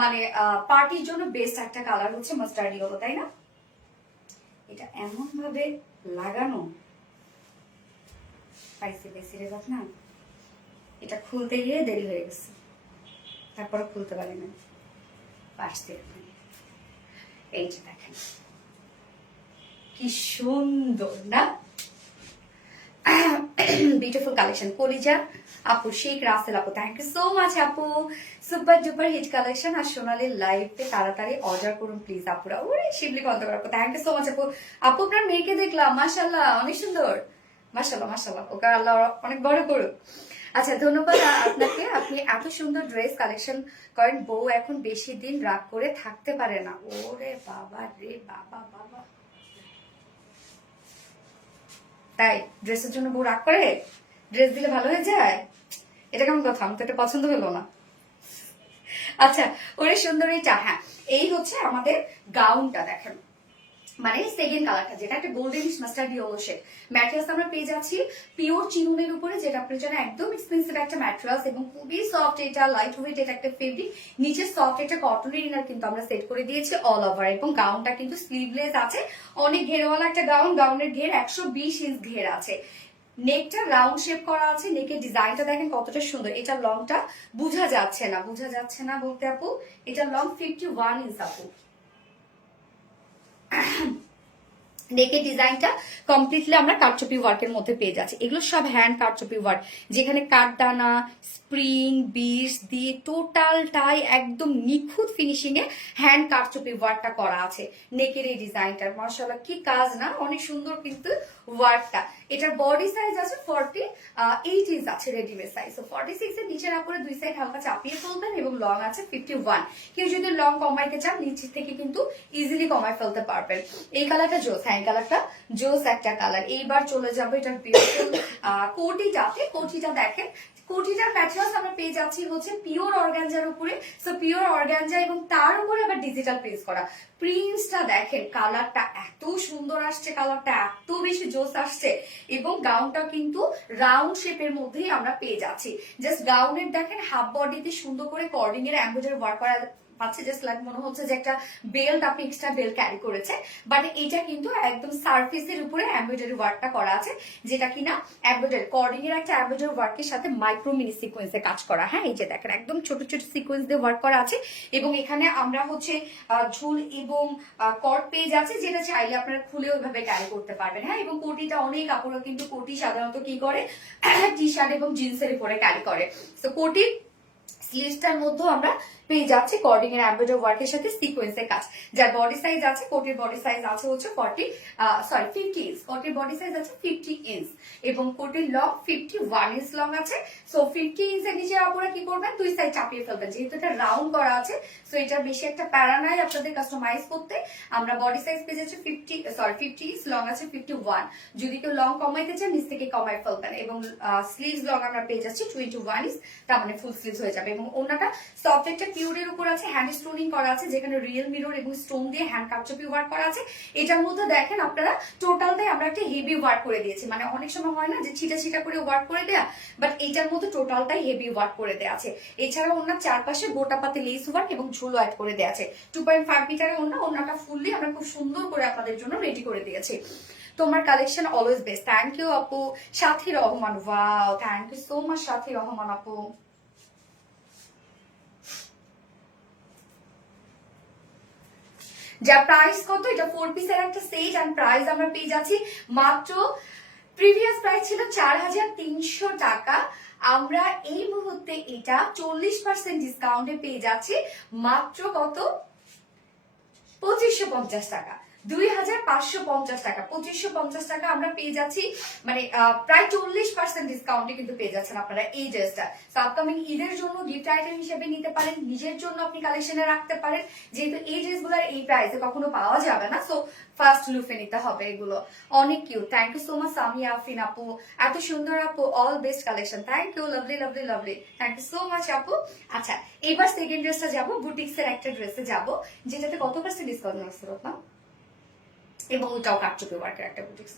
মানে পার্টির জন্য বেস্ট একটা কালার হচ্ছে মাস্টার্ড ইয়েলো, তাই না? এটা এমন ভাবে লাগানো পাইছি বেশি রে না, এটা খুলতে গিয়ে দেরি হয়ে গেছে, তারপরে খুলতে পারি না, পারছি। এই যে দেখেন কি সুন্দর না, বিউটিফুল কালেকশন। কলিজা আপু, শেখ রাসেল আপু, থ্যাংক ইউ সো মাচ আপু, সুপার ডুপার হিট কালেকশন। আর সোনালির লাইভে তাড়াতাড়ি অর্ডার করুন প্লিজ আপুরা। ওরে শিবলি কন্তকর আপু, থ্যাংক ইউ সো মাচ আপু। আপু আপনার মেয়েকে দেখলাম, মাশাআল্লাহ অনেক সুন্দর, মাশাআল্লাহ মাশাআল্লাহ, ওকে আল্লাহ অনেক বড় করুক। আচ্ছা ধন্যবাদ আপনাকে, আপনি এত সুন্দর ড্রেস কালেকশন করেন। বউ এখন বেশি দিন রাগ করে থাকতে পারে না। ওরে বাবা রে বাবা বাবা, তাই ড্রেসের জন্য বউ রাগ করে? ড্রেস দিলে ভালো হয়ে যায়? এটা কেমন কথা? আমার তো এটা পছন্দ হলো না। আচ্ছা ওরে সুন্দর এইটা। হ্যাঁ এই হচ্ছে আমাদের গাউনটা দেখেন, মানে সেকেন্ড কালারটা যেটা একটা goldenish mustard yellow shade. Materials আমরা পেয়ে যাচ্ছি পিওর চিনুনের উপরে, যেটা আপনার জন্য একদম এক্সপেন্সিভ একটা ম্যাটেরিয়ালস এবং খুবই সফট। এটা লাইট ওয়েট, এটা একটা ফেব্রিক, নিচে সফট একটা কটনের ইনার কিন্তু আমরা সেট করে দিয়েছি অল ওভার। এবং গাউনটা কিন্তু স্লিভলেস আছে, অনেক ঘেরওয়ালা একটা গাউন। গাউনের ঘের 120 ইঞ্চ ঘের আছে। নেকটা রাউন্ড শেপ করা আছে, নেকের ডিজাইনটা দেখেন কতটা সুন্দর। এটা লংটা বোঝা যাচ্ছে না, বোঝা যাচ্ছে না বলতে আপু, এটা লং 51 ইঞ্চ আপু। নেকের ডিজাইনটা কমপ্লিটলি আমরা কারচুপি ওয়ার্কের মধ্যে পেয়ে যাচ্ছি। এগুলো সব হ্যান্ড কারচুপি ওয়ার্ক, যেখানে কাঠদানা স্প্রিং বিশ দিয়ে টোটালটাই একদম নিখুঁত ফিনিশিং এ হ্যান্ড কারচুপি ওয়ার্কটা করা আছে। নেকের এই ডিজাইনটার মাশাআল্লাহ কি কাজ না, অনেক সুন্দর কিন্তু ওয়ার্কটা। এটার বডি সাইজ আছে 48 ইঞ্চ আছে রেডিমেড সাইজ। 46 এর নিচে না করে দুই সাইড হালকা চাপিয়ে ফেলবেন এবং লং আছে 51। কেউ যদি লং কমাইতে চান নিচে থেকে কিন্তু ইজিলি কমাই ফেলতে পারবেন। এই কালারটা জোস, হ্যাঁ এই কালারটা জোস একটা কালার। এইবার চলে যাবো এটার বিউটিফুল কোটিটাতে। কোটিটা দেখেন, কোটিটার ম্যাটেরিয়ালস আমরা পেয়ে যাচ্ছি হচ্ছে পিওর অর্গানজার উপরে। সো পিওর অর্গানজা এবং তার উপরে আবার ডিজিটাল প্রিন্ট করা। প্রিন্টসটা দেখেন, কালারটা এত সুন্দর আসছে, কালারটা এত বেশি জোস আসছে। এবং গাউনটা কিন্তু রাউন্ড শেপের মধ্যেই আমরা পেয়ে যাচ্ছি। জাস্ট গাউনের দেখেন হাফ বডিতে সুন্দর করে কর্ডিং এর এমব্রয়ডারি ওয়ার্ক করা পাচ্ছে। জাস্ট লাইক মনে হচ্ছে যে একটা বেল্ট, আপনি এক্সট্রা বেল্ট ক্যারি করেছে, বাট এটা কিন্তু একদম সারফেসের উপরে এমব্রয়ডারি ওয়ার্কটা করা আছে, যেটা কিনা এমব্রয়ডারি কর্ডিং এর একটা এমব্রয়ডারি ওয়ার্কের সাথে মাইক্রো মিনি সিকোয়েন্সে কাজ করা। হ্যাঁ এই যে দেখেন একদম ছোট ছোট সিকোয়েন্স দিয়ে ওয়ার্ক করা আছে। এবং এখানে আমরা হচ্ছে ঝুল এবং কর্ড পেয়ে যাচ্ছে, যেটা চাইলে আপনারা খুলে ওইভাবে ক্যারি করতে পারবেন। হ্যাঁ এবং কোটিটা অনেক আপুরা কিন্তু কোটি সাধারণত কি করে টি শার্ট এবং জিন্সের উপরে ক্যারি করে। তো কোটি স্লিভসটার মধ্যেও আমরা পেয়ে যাচ্ছে কর্ডিং এর এমব্রয়ডারি ওয়ার্কের সাথে সিকোয়েন্সের কাজ। যার বডি সাইজ আছে, কোটির বডি সাইজ আছে হচ্ছে 50 ইঞ্চ, কোটির বডি সাইজ আছে 50 ইঞ্চ এবং কোটির লং 51 ইঞ্চ লং আছে। সো 50 ইঞ্চের নিচে আপনারা কি করবেন, দুই সাইড চাপিয়ে ফেলবেন, যেহেতু এটা রাউন্ড করা আছে। সো এটা বেশি একটা প্যারা নাই আপনাদের কাস্টমাইজ করতে। আমরা বডি সাইজ পেয়ে যাচ্ছি 50 ইঞ্চ, লং আছে 51। যদি কেউ লং কমাইতে চান নিচ থেকে কমাই ফেলবেন এবং স্লিভস লং আমরা পেয়ে যাচ্ছি 21 ইঞ্চ, তার মানে ফুল স্লিভস হয়ে যাবে। এবং ওনাটা সফট একটা পিওরের উপর আছে, হ্যান্ড স্টোনিং করা আছে, যেখানে রিয়েল মিরর এবং স্টোন দিয়ে হ্যান্ড কারচুপি ওয়ার্ক করা আছে। এটার মধ্যে দেখেন আপনারা টোটালটাই আমরা একটা হেভি ওয়ার্ক করে দিয়েছি, মানে অনেক সময় হয় না যে ছিটা ছিটা করে ওয়ার্ক করে দেয়া, বাট এইটার মধ্যে টোটালটাই হেভি ওয়ার্ক করে দেয়া আছে। এছাড়া ওনার চারপাশে গোটা পাতে লেস ওয়ার্ক এবং ঝুলো অ্যাড করে দেয়া আছে। 2.5 মিটারের ওনাটা ফুললি আমরা খুব সুন্দর করে আপনাদের জন্য রেডি করে দিয়েছি। তোমার collection always best. Thank you আপু। Sathi Rahman, wow, thank you so much Sathi Rahman আপু। যা প্রাইস কত, এটা 4 পিসের একটা সেট এন্ড প্রাইস আমরা পেয়ে যাচ্ছি মাত্র, প্রিভিয়াস প্রাইস ছিল 4300 টাকা, আমরা এই মুহূর্তে এটা 40% ডিসকাউন্টে পেয়ে যাচ্ছি মাত্র কত, 2550 টাকা, 2550 টাকা, 2550 টাকা আমরা পেয়ে যাচ্ছি, মানে প্রায় 40% ডিসকাউন্টে কিন্তু পেয়ে যাচ্ছেন আপনারা এই ড্রেসটা। সো আপকামিং ঈদের জন্য গিফট আইটেম হিসেবে নিতে পারেন, নিজের জন্য আপনি কালেকশনে রাখতে পারেন, যেহেতু এই ড্রেসগুলো এই প্রাইসে কখনো পাওয়া যাবে না। সো ফার্স্ট লুফে নিতে হবে এগুলো। অনেক cute, thank you so much Samia Afrin আপু, এত সুন্দর আপু, all best collection, thank you, lovely lovely lovely, thank you so much আপু। আচ্ছা, এবার সেকেন্ড ড্রেসটা যাবো, বুটিক্স এর একটা ড্রেসে যাবো, যেটাতে কত পার্সেন্ট ডিসকাউন্ট আছে রত্না, এবং ওটাও কাটচুপি ওয়ার্কের একটা বুটিক্স।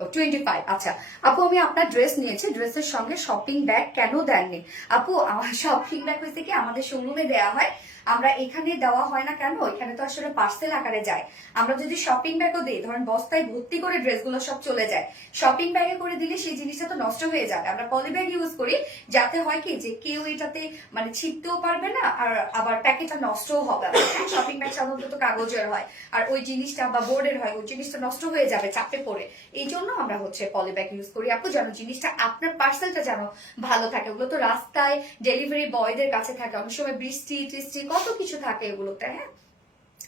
25। আচ্ছা আপু, আমি আপনার ড্রেস নিয়েছি, ড্রেসের সঙ্গে শপিং ব্যাগ কেন দেননি? আপু, আমার শপিং ব্যাগ হয়েছে কি, আমাদের শোরুমে দেওয়া হয়, আমরা এখানে দেওয়া হয় না কেন, এখানে তো আসলে পার্সেল আকারে যায়। আমরা যদি শপিং ব্যাগও দিই, ধরেন বস্তায় ভর্তি করে ড্রেসগুলো সব চলে যায়, শপিং ব্যাগে করে দিলে সেই জিনিসটা তো নষ্ট হয়ে যাবে। আমরা পলি ব্যাগ ইউজ করি, যাতে হয় কি যে কেউ এটাতে মানে ছিটতেও পারবে না, আর আবার প্যাকেটটা নষ্টও হবে না। শপিং ব্যাগ সাধারণত তো কাগজের হয়, আর ওই জিনিসটা বা বোর্ডের হয়, ওই জিনিসটা নষ্ট হয়ে যাবে চাপে পড়ে। এই জন্য আমরা হচ্ছে পলি ব্যাগ ইউজ করি আপু, যেন জিনিসটা আপনার পার্সেলটা যেন ভালো থাকে। ওগুলো তো রাস্তায় ডেলিভারি বয়দের কাছে থাকে, অনেক সময় বৃষ্টি টিষ্টি কত কিছু থাকে এগুলোতে। হ্যাঁ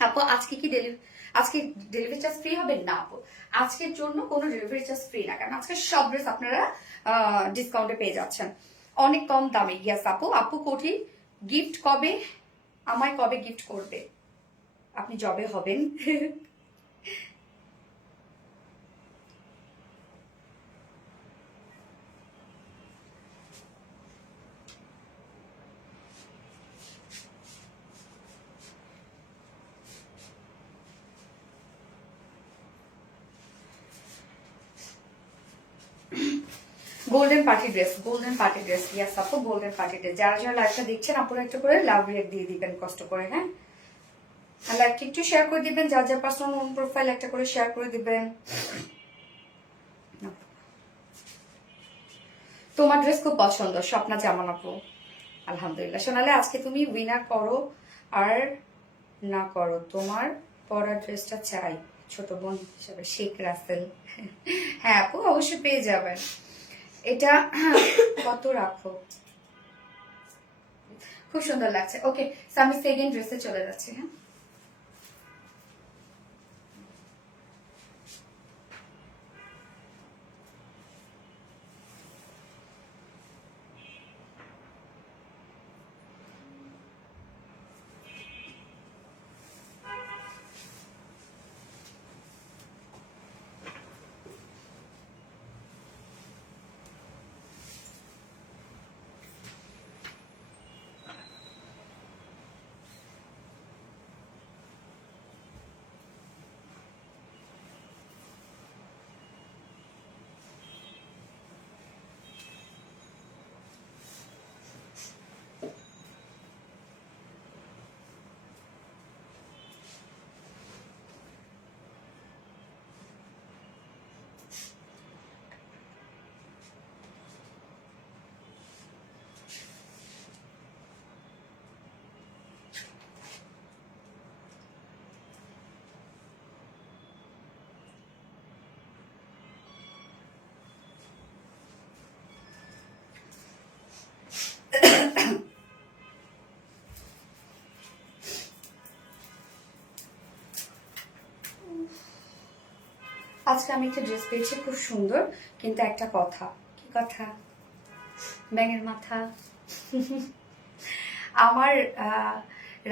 আপু, আজকে ডেলিভারি চার্জ ফ্রি হবে না আপু, আজকের জন্য কোনো ডেলিভারি চার্জ ফ্রি না, কারণ আজকে সব ড্রেস আপনারা ডিসকাউন্টে পেয়ে যাচ্ছেন অনেক কম দামে। ইয়াস আপু। আপু কোটি গিফট কবে, আমায় কবে গিফট করবে? আপনি জবে হবেন। Golden party dress, golden party dress, yes আপু, গোল্ডেন পার্টি ড্রেস। যারা যারা লাইভটা দেখছেন আপনারা একটা করে লাভ রেট দিয়ে দিবেন কষ্ট করে। হ্যাঁ, আর লাইভটা একটু শেয়ার করে দিবেন, যার যার পার্সোনাল প্রোফাইল একটা করে শেয়ার করে দিবেন। তোমার ড্রেস খুব পছন্দ, স্বপ্না জামান আপু, আলহামদুলিল্লাহ। সোনালে আজকে তুমি উইনার করো আর না করো, তোমার পরা ড্রেসটা চাই, ছোট বোন হিসাবে শেখ রাসেল। হ্যাঁ আপু, অবশ্যই পেয়ে যাবেন। এটা কত রাখো, খুব সুন্দর লাগছে। ওকে, আমি সেকেন্ড ড্রেসে চলে যাচ্ছি। হ্যাঁ, আজকে আমি একটা ড্রেস পেয়েছি খুব সুন্দর, কিন্তু একটা কথা। কি কথা? ব্যাঙের মাথা। আমার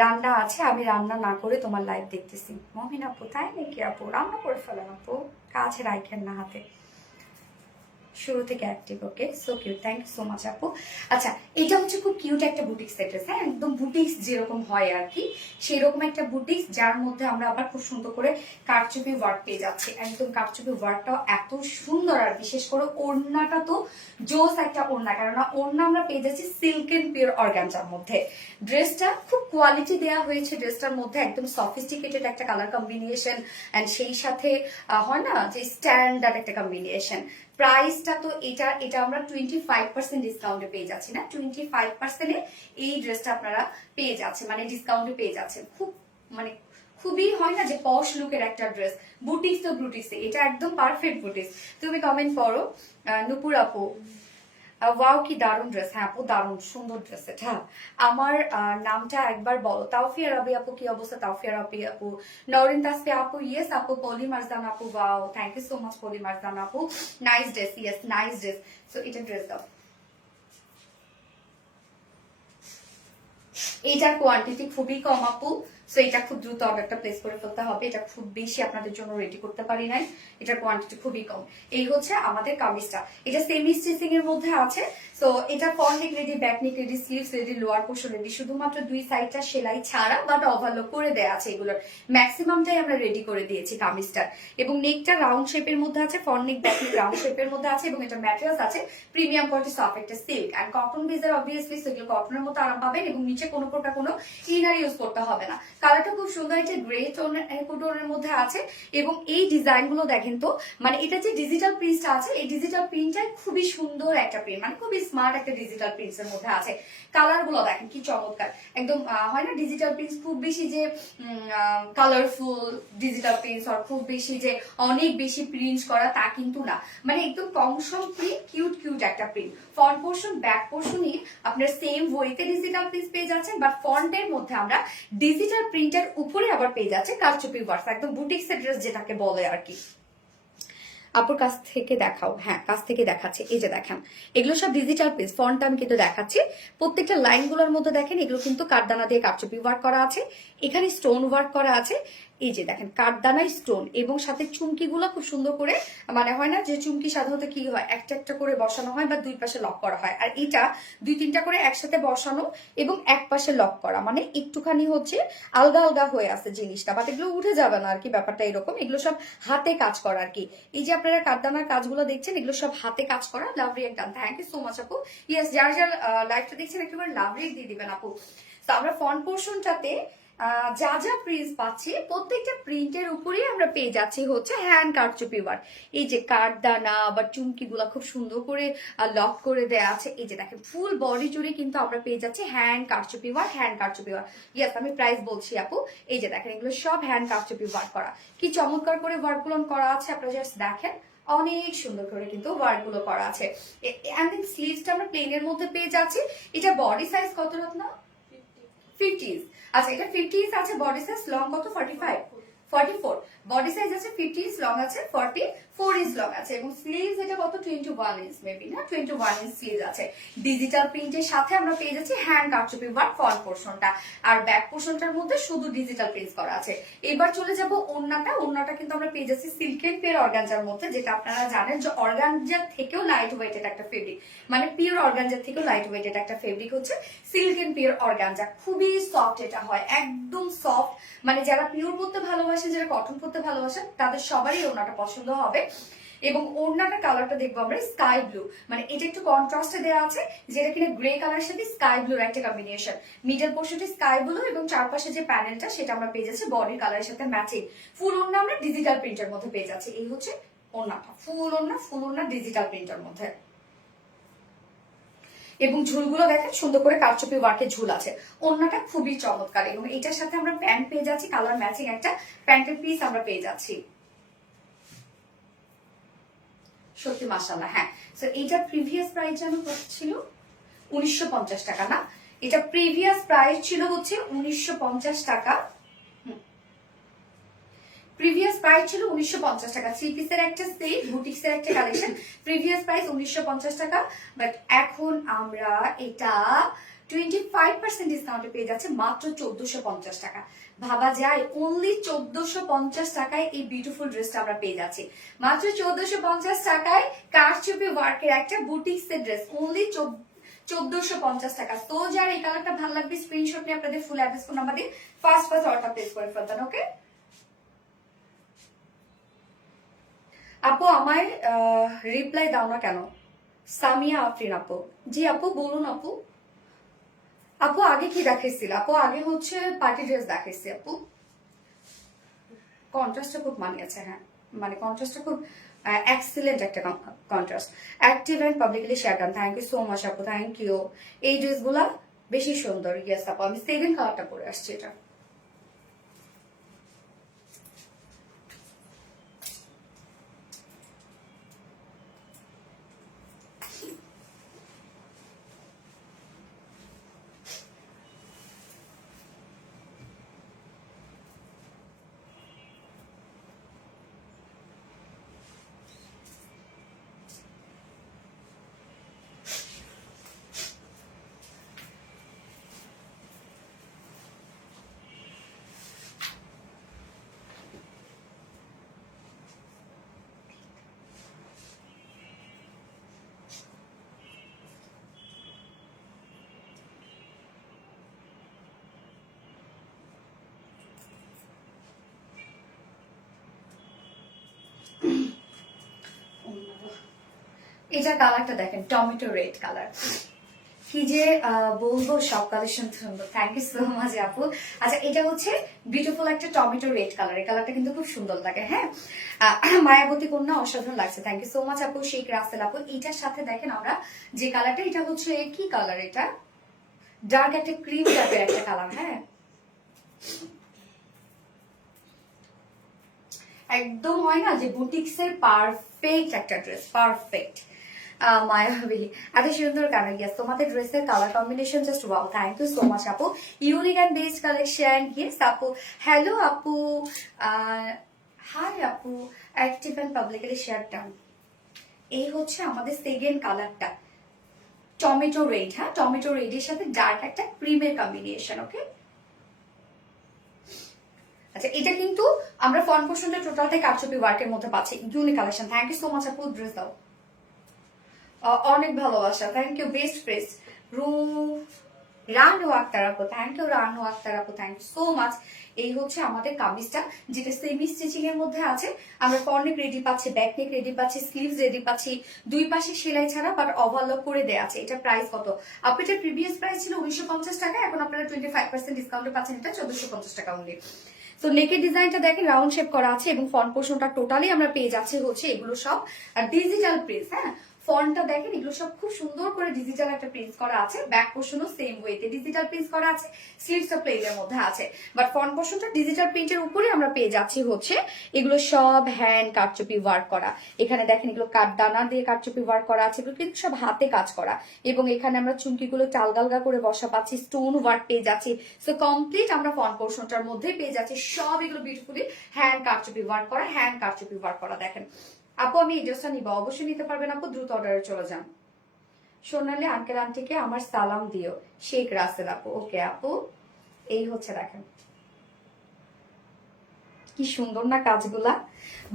রান্না আছে, আমি রান্না না করে তোমার লাইভ দেখতেছি। মমিন আপু তাই নাকি আপু? রান্না করে ফেলেন আপু, কাছে রাখেন না হাতে। শুরু থেকে active, okay, so cute, thank you so much আপু। আচ্ছা, এটা হচ্ছে খুব কিউট একটা বুটিক্স ড্রেস, হ্যাঁ, একদম বুটিক্স যেরকম হয় আর কি, সেরকম একটা বুটিক্স, যার মধ্যে আমরা আবার খুব সুন্দর করে কারচুপি ওয়ার্ক পেয়ে যাচ্ছি। একদম কারচুপি ওয়ার্কটাও এত সুন্দর, আর বিশেষ করে ওড়নাটা তো জোস একটা ওড়না, কেননা ওড়না আমরা পেয়ে যাচ্ছি সিল্ক এন্ড পিওর অর্গানজার মধ্যে। ড্রেসটা খুব কোয়ালিটি দেওয়া হয়েছে, ড্রেসটার মধ্যে একদম সফিস্টিকেটেড একটা কালার কম্বিনেশন, অ্যান্ড সেই সাথে হয় না যে স্ট্যান্ডার্ড একটা কম্বিনেশন। প্রাইসটা তো এটা এটা আমরা 25% ডিসকাউন্টে পেয়ে যাচ্ছি, না 25%-এ এই ড্রেসটা আপনারা পেয়ে যাচ্ছেন, মানে ডিসকাউন্টে পেয়ে যাচ্ছেন। খুব মানে খুবই হয় না যে পশ লুকের একটা ড্রেস, বুটিক্স তো বুটিক্স, এটা একদম পারফেক্ট বুটিক্স। তুমি কমেন্ট করো নুপুর আপু, ওয়াও কি দারুণ ড্রেস। হ্যাঁ আপু, দারুণ সুন্দর ড্রেস এটা। আমার নামটা একবার বলো। তাওফিয়া রাবি আপু, কি অবস্থা? তাওফিয়া রাবি আপু, নরিন তাসফি আপু, ইয়েস আপু। পলি মারজান আপু, wow, thank you so much Poly Marjan আপু, nice dress, yes nice dress. So এটা ড্রেস দাও। এইটার কোয়ান্টিটি খুবই কম আপু, সো এটা খুব দ্রুত অর্ডারটা প্লেস করে ফেলতে হবে। এটা খুব বেশি আপনাদের জন্য রেডি করতে পারি নাই, এটার কোয়ান্টিটি খুবই কম। এই হচ্ছে আমাদের কামিজটা, এটা সেমি স্টিচিং এর মধ্যে আছে। সো এটা ফ্রন্ট নেক ready, back neck ready, sleeves ready, lower portion ready, শুধুমাত্র দুই সাইডটা সেলাই ছাড়া বাট ওভারলক করে দেয়া আছে। এগুলোর ম্যাক্সিমামটাই আমরা রেডি করে দিয়েছি কামিজটার। এবং নেকটা রাউন্ড শেপের মধ্যে আছে, ফ্রন্ট নেক ব্যাক নেক রাউন্ড শেপের মধ্যে আছে, এবং এটা ম্যাটেরিয়ালস আছে প্রিমিয়াম কোয়ালিটি সফট একটা সিল্ক এন্ড কটন বেজের, অবভিয়াসলি সেগুলো কটনের মতো আরাম পাবেন, এবং নিচে কোনো প্রকার কোনো ইনার ইউজ করতে হবে না। কালারটা খুব সুন্দর, একটা গ্রে টোনের মধ্যে আছে। এবং এই ডিজাইন গুলো দেখেন তো, মানে এটা যে ডিজিটাল প্রিন্টটা আছে, এই ডিজিটাল প্রিন্টটা খুবই সুন্দর একটা প্রিন্ট, মানে খুবই স্মার্ট একটা ডিজিটাল প্রিন্টস এর মধ্যে আছে। কালার গুলো দেখেন কি চমৎকার, একদম হয় না ডিজিটাল প্রিন্টস খুব বেশি যে কালারফুল ডিজিটাল প্রিন্টস, আর খুব বেশি যে অনেক বেশি প্রিন্ট করা, তা কিন্তু না। মানে একদম কম সম প্রিন্ট, কিউট কিউট একটা প্রিন্ট। ফ্রন্ট পোর্শন ব্যাক পোর্শনই আপনার সেম ওয়েতে ডিজিটাল প্রিন্ট পেয়ে যাচ্ছেন, বাট ফন্টের মধ্যে আমরা ডিজিটাল প্রিন্টের উপরে আবার পেয়ে যাচ্ছে কারচুপি ওয়ার্ক, একদম বুটিক্স ড্রেস যেটাকে বলে আর কি। আপুর কাছ থেকে দেখাও। হ্যাঁ, কাছ থেকে দেখাচ্ছে, এই যে দেখেন এগুলো সব ডিজিটাল পিস। ফন্টটা আমি কিন্তু দেখাচ্ছি, প্রত্যেকটা লাইনগুলোর মধ্যে দেখেন এগুলো কিন্তু কাঠদানা দিয়ে কারচুপি ওয়ার্ক করা আছে, এখানে স্টোন ওয়ার্ক করা আছে। এই যে দেখেন কাঠদানায় স্টোন, এবং সাথে চুমকিগুলো খুব সুন্দর করে, মানে হয় না যে চুমকি সাধারণত কি হয় একটা একটা করে বসানো হয় বা দুই পাশে লক করা হয়, আর এটা দুই তিনটা করে একসাথে বসানো এবং এক পাশে লক করা, মানে একটুখানি হচ্ছে আলগা আলগা হয়ে আছে জিনিসটা, বাট এগুলো উঠে যাবে না আর কি, ব্যাপারটা এরকম। এগুলো সব হাতে কাজ করা আর কি। এই যে আপনারা কাঠদানার কাজগুলো দেখছেন, এগুলো সব হাতে কাজ করা। Love react done, thank you so much আপু। ইয়েস, যারা যারা লাইভটা দেখছেন একটু করে লাভ রিয়েক্ট দিয়ে দিবেন আপু। তো আমরা ফ্রন্ট পোর্শনটাতে যা যা প্রিন্ট পাচ্ছি, প্রত্যেকটা প্রিন্টের উপরেই আমরা পেয়ে যাচ্ছি হচ্ছে হ্যান্ড কারচুপি ওয়ার্ক। এই যে কাঠদানা বা চুমকি গুলা খুব সুন্দর করে লক করে দেয়া আছে। এই যে দেখেন ফুল বডি জুড়ে কিন্তু আমরা পেয়ে যাচ্ছি হ্যান্ড কারচুপি ওয়ার্ক, হ্যান্ড কারচুপি ওয়ার্ক। ইয়েস, আমি প্রাইস বলছি আপু। এই যে দেখেন এগুলো সব হ্যান্ড কারচুপি ওয়ার্ক করা, কি চমৎকার করে ওয়ার্ক গুলো করা আছে, আপনারা জাস্ট দেখেন অনেক সুন্দর করে কিন্তু ওয়ার্ক গুলো করা আছে। স্লিভসটা আমরা প্লেনের মধ্যে পেয়ে যাচ্ছি। এটা বডি সাইজ কত রত্না? 50s। আচ্ছা, এটা 50s আছে বডি সাইজ, লং কত? 45 44। বডি সাইজ আছে 50s, লং আছে 44 ইঞ্চ লং আছে, এবং স্লিভস এটা কত? 21 ইঞ্চ মেবি, না 21 ইঞ্চ স্লিভস আছে। ডিজিটাল প্রিন্টের সাথে আমরা পেয়ে যাচ্ছি হ্যান্ড কারচুপি ওয়ার্ক ফ্রন্ট পোর্শনটা, আর ব্যাক পোর্শনটার মধ্যে শুধু ডিজিটাল প্রিন্ট করা আছে। এবার চলে যাব ওড়নাটা। ওড়নাটা কিন্তু আমরা পেয়ে যাচ্ছি সিল্ক এন্ড পিওর অর্গানজার মধ্যে, যেটা আপনারা জানেন যে অর্গানজার থেকেও লাইট ওয়েটেড একটা ফেব্রিক, মানে পিওর অর্গানজার থেকেও লাইট ওয়েটেড একটা ফেব্রিক হচ্ছে সিল্ক এন্ড পিওর অর্গানজা। খুবই সফট এটা হয়, একদম সফট, মানে যারা পিওর পরতে ভালোবাসে, যারা কটন পরতে ভালোবাসেন, তাদের সবারই ওড়নাটা পছন্দ হবে। এবং ওড়নাটার কালারটা দেখবো আমরা স্কাই ব্লু, মানে এটা একটু কন্ট্রাস্টে দেওয়া আছে, যেটা কিনা গ্রে কালার সাথে স্কাই ব্লুর একটা কম্বিনেশন। মিডল পোর্শনটি স্কাই ব্লু, এবং চারপাশে যে প্যানেলটা সেটা আমরা পেয়ে যাচ্ছি বডি কালারের সাথে ম্যাচিং। ফুল ওড়না আমরা ডিজিটাল প্রিন্টের মধ্যে পেয়ে যাচ্ছি। এই হচ্ছে ওড়নাটা, ফুল ওড়না ডিজিটাল প্রিন্টের মধ্যে। এবং ঝুলগুলো দেখেন সুন্দর করে কারচুপি ওয়ার্কের ঝুল আছে। ওড়নাটা খুবই চমৎকার, এবং এটার সাথে আমরা প্যান্ট পেয়ে যাচ্ছি, কালার ম্যাচিং একটা প্যান্টের পিস আমরা পেয়ে যাচ্ছি। সত্যি মাশাআল্লাহ। হ্যাঁ, সো এইটা প্রিভিয়াস প্রাইস জানো কত ছিল? 1950 টাকা, না? এটা প্রিভিয়াস প্রাইস ছিল হচ্ছে 1950 টাকা। প্রিভিয়াস প্রাইস ছিল 1950 টাকা। থ্রি পিসের একটা সেট, বুটিক্সের একটা কালেকশন, প্রিভিয়াস প্রাইস 1950 টাকা, বাট এখন আমরা এটা 25% ডিসকাউন্টে পেয়ে যাচ্ছে মাত্র 1450 টাকা। ভাবা যায় অনলি 1450 টাকায় এই বিউটিফুল ড্রেসটা আমরা পেয়ে যাচ্ছি। মাত্র 1450 টাকায় কারচুপি ওয়ার্কের একটা বুটিক্সের ড্রেস, অনলি 1450 টাকা। তো যার এই কালারটা ভালো লাগবে স্ক্রিনশট নিয়ে আপনাদের ফুল অ্যাড্রেস ফোন নাম্বার দিয়ে ফার্স্ট অর্ডার প্লেস করে ফেলতেন। ওকে আপু, আমায় রিপ্লাই দাও না কেন? সামিয়া আফরিন আপু। জি আপু বলুন আপু। আপু আগে কি দেখাইছিল? আপু আগে হচ্ছে পার্টি ড্রেস দেখাইছি আপু। কন্ট্রাস্টটা খুব মানিয়েছে, হ্যাঁ মানে কন্ট্রাস্টটা খুব এক্সিলেন্ট একটা contrast. Active and publicly share done, thank you so much আপু, থ্যাংক ইউ। এই ড্রেসগুলা বেশি সুন্দর। ইয়েস আপু, আমি 7 কালারটা পরে আসছি এটা। এটা কালারটা দেখেন, টমেটো রেড কালার। কি যে বলবো, সব কালেকশন সুন্দর, থ্যাংক ইউ সো মাচ আপু। আচ্ছা এটা হচ্ছে বিউটিফুল একটা টমেটো রেড কালার, এই কালারটা কিন্তু খুব সুন্দর লাগে। হ্যাঁ মায়াবতী কন্যা, অসাধারণ লাগছে, থ্যাংক ইউ সো মাচ আপু। শেখ রাসেল আপু, এটার সাথে দেখেন আমরা যে কালারটা, এটা হচ্ছে কি কালার, এটা ডার্ক একটা ক্রিম টাইপের একটা কালার। হ্যাঁ একদম হয় না যে বুটিক্সের পারফেক্ট একটা ড্রেস, পারফেক্ট। মায়াবী, এত সুন্দর কালার। ইয়েস, তোমাদের ড্রেসের colour combination just wow, thank you so much আপু। Unique and best collection. Yes আপু, হ্যালো আপু, হাই আপু, active and publicly share done. এই হচ্ছে আমাদের সেকেন্ড কালারটা, টমেটো রেড। হ্যাঁ টমেটো রেডের সাথে ডার্ক একটা ক্রিমের কম্বিনেশন। ওকে আচ্ছা এটা কিন্তু আমরা ফ্রন্ট পোর্শনটা টোটালটাই কারচুপি ওয়ার্কের মধ্যে পাচ্ছি, unique collection. Thank you so much আপু, ড্রেস দাও। অনেক ভালোবাসা, thank you. Best fresh Ranu Akter আপু, থ্যাংক ইউ রানু আক্তার আপু, থ্যাংক ইউ সো মাচ। এই হচ্ছে আমাদের কামিজটা, যেটা সেমি স্টিচিং এর মধ্যে আছে। আমরা ফ্রন্ট রেডি পাচ্ছি, ব্যাক নেক রেডি পাচ্ছি, স্লিভস রেডি পাচ্ছি, দুই পাশে সেলাই ছাড়া বাট ওভারলক করে দেয়া আছে। এটা প্রাইস কত আপু? এটা প্রিভিয়াস প্রাইস ছিল 1950 টাকা, এখন আপনারা 25% ডিসকাউন্টে পাচ্ছেন এটা 1450 টাকা অনলি। তো নেকের ডিজাইনটা দেখেন রাউন্ড শেপ করা আছে, এবং ফ্রন্ট পোর্শনটা টোটালি আমরা পেয়ে যাচ্ছি হচ্ছে এগুলো সব ডিজিটাল প্রিন্ট। হ্যাঁ ফন্টটা দেখেন, এগুলো সব খুব সুন্দর করে ডিজিটাল একটা প্রিন্ট করা আছে। ব্যাক পোর্শনও সেম ওয়েতে ডিজিটাল প্রিন্ট করা আছে, স্লিভসটা প্লেনের মধ্যে আছে, বাট ফ্রন্ট পোর্শনটা ডিজিটাল প্রিন্টের উপরে আমরা পেয়ে যাচ্ছি হচ্ছে এগুলো সব হ্যান্ড কারচুপি ওয়ার্ক করা। এখানে দেখেন এগুলো দানা দিয়ে কারচুপি ওয়ার্ক করা আছে, এগুলো কিন্তু সব হাতে কাজ করা, এবং এখানে আমরা চুমকিগুলো টালগালগা করে বসা পাচ্ছি, স্টোন ওয়ার্ক পেয়ে যাচ্ছি। সো কমপ্লিট আমরা ফ্রন্ট পোর্শনটার মধ্যে পেয়ে যাচ্ছি সব এগুলো বিউটিফুলি হ্যান্ড কারচুপি ওয়ার্ক করা, হ্যান্ড কারচুপি ওয়ার্ক করা। দেখেন আপু আমি এই ড্রেসটা নিব, অবশ্যই নিতে পারবেন আপু, দ্রুত অর্ডারে চলে যান। সোনালি আঙ্কেল আন্টিকে আমার সালাম দিও, শেখ রাসেল আপু। ওকে আপু, এই হচ্ছে দেখেন কি সুন্দর না কাজগুলা।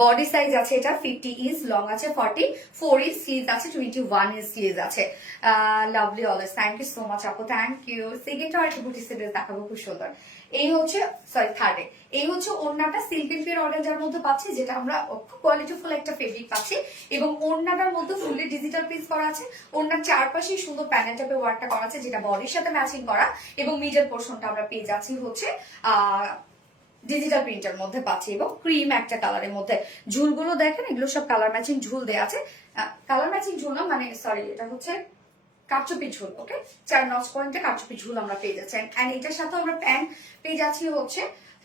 বডি সাইজ আছে এটা 50 ইঞ্চ, লং আছে 44 ইঞ্চ, স্লিভ আছে 21 ইঞ্চ স্লিভ আছে। Lovely always, thank you so much আপু, থ্যাংক ইউ। সেকেন্ড আর একটা বুটি সেট দেখাবো, খুব সুন্দর। এই হচ্ছে সরি থার্ডে, এই হচ্ছে ওড়নাটা সিল্কের ফেয়ার অর্গানজার মধ্যে পাচ্ছি, যেটা আমরা কোয়ালিটিফুল একটা ফেব্রিক পাচ্ছি, এবং ওড়নাটার মধ্যে ফুললি ডিজিটাল প্রিন্ট করা আছে। ওড়নার চারপাশে সুন্দর প্যানেল টাইপের ওয়ার্কটা করা আছে, যেটা বডির সাথে ম্যাচিং করা, এবং মিডল পোর্শনটা আমরা পেয়ে যাচ্ছি হচ্ছে ডিজিটাল প্রিন্টের মধ্যে পাচ্ছি, এবং ক্রিম একটা কালারের মধ্যে। ঝুলগুলো দেখেন, এগুলো সব কালার ম্যাচিং ঝুল দেওয়া আছে। কালার ম্যাচিং ঝুল না, মানে সরি, এটা হচ্ছে কারচুপি ঝুল। ওকে 4 নচ পয়েন্টে কারচুপি ঝুল আমরা পেয়ে যাচ্ছি, এন্ড এটার সাথে আমরা প্যান্ট পেয়ে যাচ্ছি হচ্ছে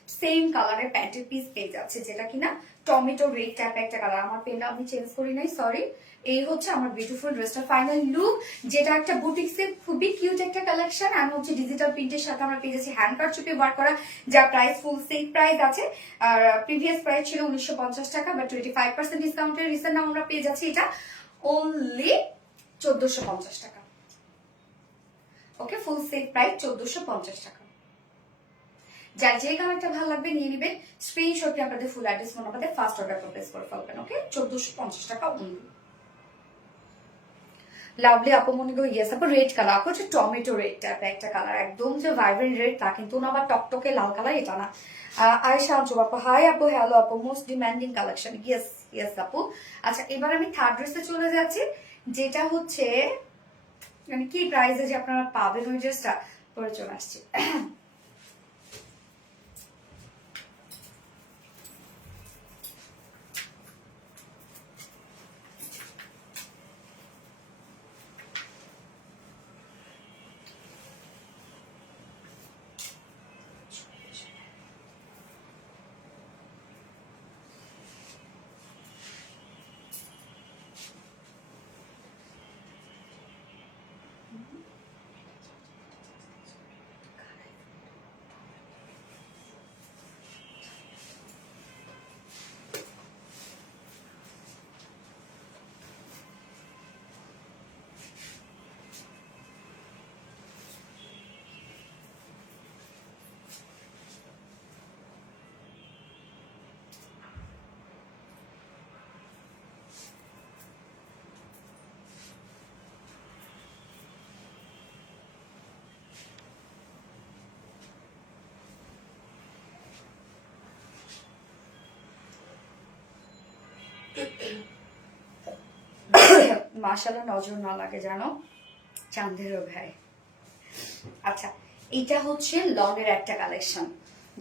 সেম কালারের প্যান্টের পিস পেয়ে যাচ্ছে, যেটা কিনা টমেটো রেড টাইপ একটা কালার। আমার পেনটা আমি চেঞ্জ করি নাই, সরি। এই হচ্ছে আমার বিউটিফুল ড্রেসটা ফাইনাল লুক, যেটা একটা বুটিক্সের খুবই কিউট একটা কালেকশন। আর হচ্ছে ডিজিটাল প্রিন্টের সাথে আমরা পেয়ে যাচ্ছি হ্যান্ড কারচুপি ওয়ার্ক করা, যা প্রাইস ফুল সেম প্রাইস আছে। আর প্রিভিয়াস প্রাইস ছিল 1950 টাকা, বাট 25% ডিসকাউন্টের রিসেন্ট নাম আমরা পেয়ে যাচ্ছি এটা অনলি 1450 টাকা। ওকে, ফুল সেট প্রাইস 1450 টাকা। যার যে কালারটা ভালো লাগবে নিয়ে নেবেন, স্ক্রিনশটে আপনাদের ফুল অ্যাড্রেস ফোন নাম্বারে ফার্স্ট অর্ডার প্লেস করে ফেলবেন। ওকে, 1450 টাকা অনলি। লাভলি আপু মনে করি ইয়েস আপু, রেড কালার আপু হচ্ছে টমেটো রেড টাইপের একটা কালার, একদম যে ভাইব্রেন্ট রেড তা কিন্তু না, আবার টকটকে লাল কালার এটা না। আয়েশা আঞ্জু আপু, হাই আপু, হ্যালো আপু, most demanding collection, yes yes আপু। আচ্ছা, এবার আমি থার্ড ড্রেসে চলে যাচ্ছি, যেটা হচ্ছে মানে কি প্রাইসে যে আপনারা পাবেন ওই ড্রেসটা পরে চলে আসছি। মাশাআল্লাহ নজর না লাগে জানো, চাঁদেরও ভাই। আচ্ছা, এটা হচ্ছে লনের একটা কালেকশন,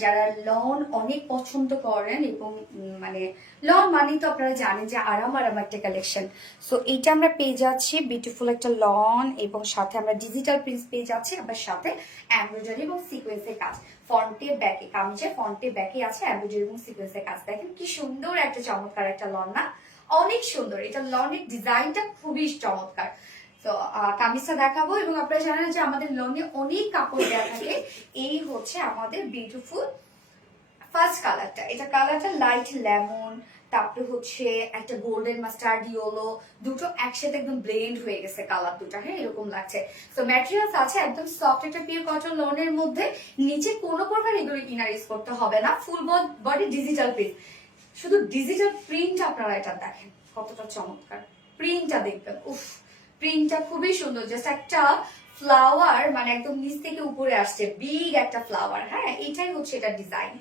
যারা লন অনেক পছন্দ করেন এবং মানে লন মানে তো আপনারা জানেন যে আরাম আরাম একটা কালেকশন। সো এইটা আমরা পেয়ে যাচ্ছি বিউটিফুল একটা লন, এবং সাথে আমরা ডিজিটাল প্রিন্টস পেয়ে যাচ্ছি, আবার সাথে এমব্রয়ডারি এবং সিকোয়েন্সের কাজ। ফ্রন্টে ব্যাকে কামিজের ফ্রন্টে ব্যাকে আছে এমব্রয়ডারি এবং সিকোয়েন্সের কাজ। দেখেন কি সুন্দর একটা চমৎকার একটা লন না, অনেক সুন্দর। এটা লনের ডিজাইনটা খুবই চমৎকার। তো কামিজটা দেখাবো, এবং আপনারা জানেন যে আমাদের লনে অনেক কাপড় দেওয়া থাকে। এই হচ্ছে আমাদের বিউটিফুল ফার্স্ট কালারটা, এটা কালারটা লাইট লেমন, তারপরে হচ্ছে একটা গোল্ডেন মাস্টার্ড ইয়েলো, দুটো একসাথে একদম ব্লেন্ড হয়ে গেছে কালার দুটো, হ্যাঁ এরকম লাগছে। তো ম্যাটেরিয়ালস আছে একদম সফট একটা পিওর কটন লনের মধ্যে, নিচে কোনো প্রকার এগুলো ইনার ইউজ করতে হবে না, ফুল বডি ডিজিটাল প্রিন্ট। শুধু ডিজিটাল প্রিন্ট আপনারা এটা দেখেন কতটা চমৎকার, প্রিন্টটা দেখবেন, উফ প্রিন্টটা খুবই সুন্দর। জাস্ট একটা ফ্লাওয়ার মানে একদম নিচ থেকে উপরে আসছে, বিগ একটা ফ্লাওয়ার, হ্যাঁ এটাই হচ্ছে এটা ডিজাইন।